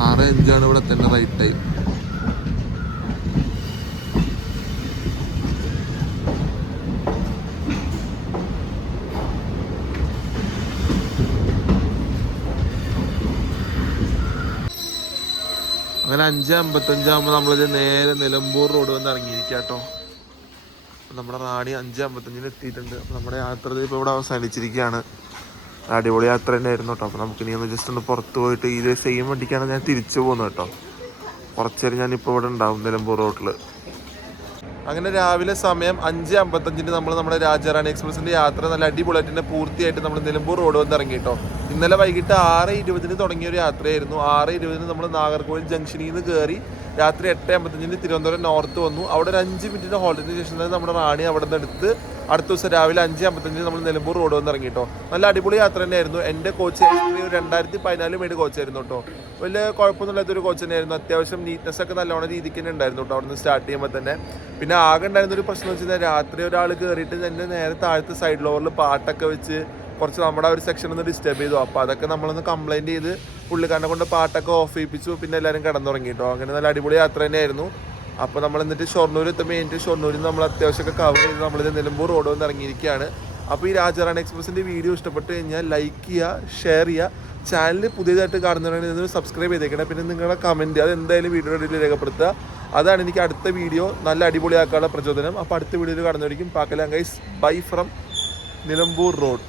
6:05 ഇവിടെ തന്നെ റൈറ്റ് ടൈം. അങ്ങനെ 5:55 ആകുമ്പോൾ നമ്മളിത് നേരെ നിലമ്പൂർ റോഡ് വന്ന് ഇറങ്ങിയിരിക്കുക കേട്ടോ. നമ്മുടെ റാണി 5:55 എത്തിയിട്ടുണ്ട്. അപ്പോൾ നമ്മുടെ യാത്ര ഇപ്പോൾ ഇവിടെ അവസാനിച്ചിരിക്കുകയാണ്. അടിപൊളി യാത്ര തന്നെയായിരുന്നു കേട്ടോ. അപ്പോൾ നമുക്കിനി ഒന്ന് ജസ്റ്റ് ഒന്ന് പുറത്ത് പോയിട്ട് ഇത് സെയിം വണ്ടിക്കാണ് ഞാൻ തിരിച്ചു പോകുന്നത് കേട്ടോ. കുറച്ച് നേരം ഞാനിപ്പോൾ ഇവിടെ ഉണ്ടാവും നിലമ്പൂർ റോഡിൽ. അങ്ങനെ രാവിലെ സമയം 5:55 നമ്മൾ നമ്മുടെ രാജാറാണി എക്സ്പ്രസിൻ്റെ യാത്ര നല്ല അടിപൊളിയായിട്ട് തന്നെ പൂർത്തിയായിട്ട് നമ്മൾ നിലമ്പൂർ റോഡ് വന്ന് ഇറങ്ങി കേട്ടോ. ഇന്നലെ വൈകിട്ട് 6:20 തുടങ്ങിയ ഒരു യാത്രയായിരുന്നു. 6:20 നമ്മൾ നാഗർകോവിൽ ജംഗ്ഷനിൽ നിന്ന് കയറി രാത്രി 8:55 തിരുവനന്തപുരം നോർത്ത് വന്നു. അവിടെ ഒരു 5 മിനിറ്റിൻ്റെ ഹോൾഡിന് ശേഷം നമ്മുടെ റാണി അവിടെ നിന്ന് എടുത്ത് അടുത്ത ദിവസം രാവിലെ 5:55 നമ്മൾ നിലമ്പൂർ റോഡ് വന്ന് ഇറങ്ങി കേട്ടോ. നല്ല അടിപൊളി യാത്ര തന്നെയായിരുന്നു. എൻ്റെ കോച്ച് 2014 മേഡ് കോച്ചായിരുന്നു കേട്ടോ. വലിയ കുഴപ്പമൊന്നുമില്ലാത്തൊരു കോച്ച് തന്നെയായിരുന്നു. അത്യാവശ്യം നീറ്റ്നെസ് ഒക്കെ നല്ലോണം രീതിക്ക് തന്നെ ഉണ്ടായിരുന്നു കേട്ടോ അവിടെ നിന്ന് സ്റ്റാർട്ട് ചെയ്യുമ്പോൾ തന്നെ. പിന്നെ ആകെ ഉണ്ടായിരുന്നൊരു പ്രശ്നം വെച്ച് കഴിഞ്ഞാൽ രാത്രി ഒരാൾ കയറിയിട്ട് എൻ്റെ നേരെ താഴത്തെ സൈഡ് ലോവറിൽ പാട്ടൊക്കെ വെച്ച് കുറച്ച് നമ്മുടെ ഒരു സെക്ഷൻ ഒന്ന് ഡിസ്റ്റർബ് ചെയ്തു. അപ്പോൾ അതൊക്കെ നമ്മളൊന്ന് കംപ്ലയിൻറ്റ് ചെയ്ത് പുള്ളിക്കാരനെ കൊണ്ട് പാട്ടൊക്കെ ഓഫ് ചെയ്യിപ്പിച്ചു. പിന്നെ എല്ലാവരും കിടന്നുറങ്ങി കേട്ടോ. അങ്ങനെ നല്ല അടിപൊളി യാത്ര തന്നെയായിരുന്നു. അപ്പോൾ നമ്മൾ എന്നിട്ട് ഷൊർണൂർ എത്തുമ്പോൾ ഷൊർണൂരിൽ നമ്മൾ അത്യാവശ്യമൊക്കെ കവർ ചെയ്ത് നമ്മളിത് നിലമ്പൂർ റോഡ് വന്ന് ഇറങ്ങിയിരിക്കുകയാണ്. അപ്പോൾ ഈ രാജാറാണി എക്സ്പ്രസിൻ്റെ വീഡിയോ ഇഷ്ടപ്പെട്ട് കഴിഞ്ഞാൽ ലൈക്ക് ചെയ്യുക, ഷെയർ ചെയ്യുക. ചാനൽ പുതിയതായിട്ട് കാണുന്നവരാണെങ്കിൽ സബ്സ്ക്രൈബ് ചെയ്തേക്കണം. പിന്നെ നിങ്ങളുടെ കമൻറ്റ് അത് എന്തായാലും വീഡിയോയുടെ ഇടയിൽ രേഖപ്പെടുത്തുക. അതാണ് എനിക്ക് അടുത്ത വീഡിയോ നല്ല അടിപൊളിയാക്കാനുള്ള പ്രചോദനം. അപ്പോൾ അടുത്ത വീഡിയോയിൽ കാണുന്നവരിക്കും പാക്കലാം guys. Bye from Nilambur road.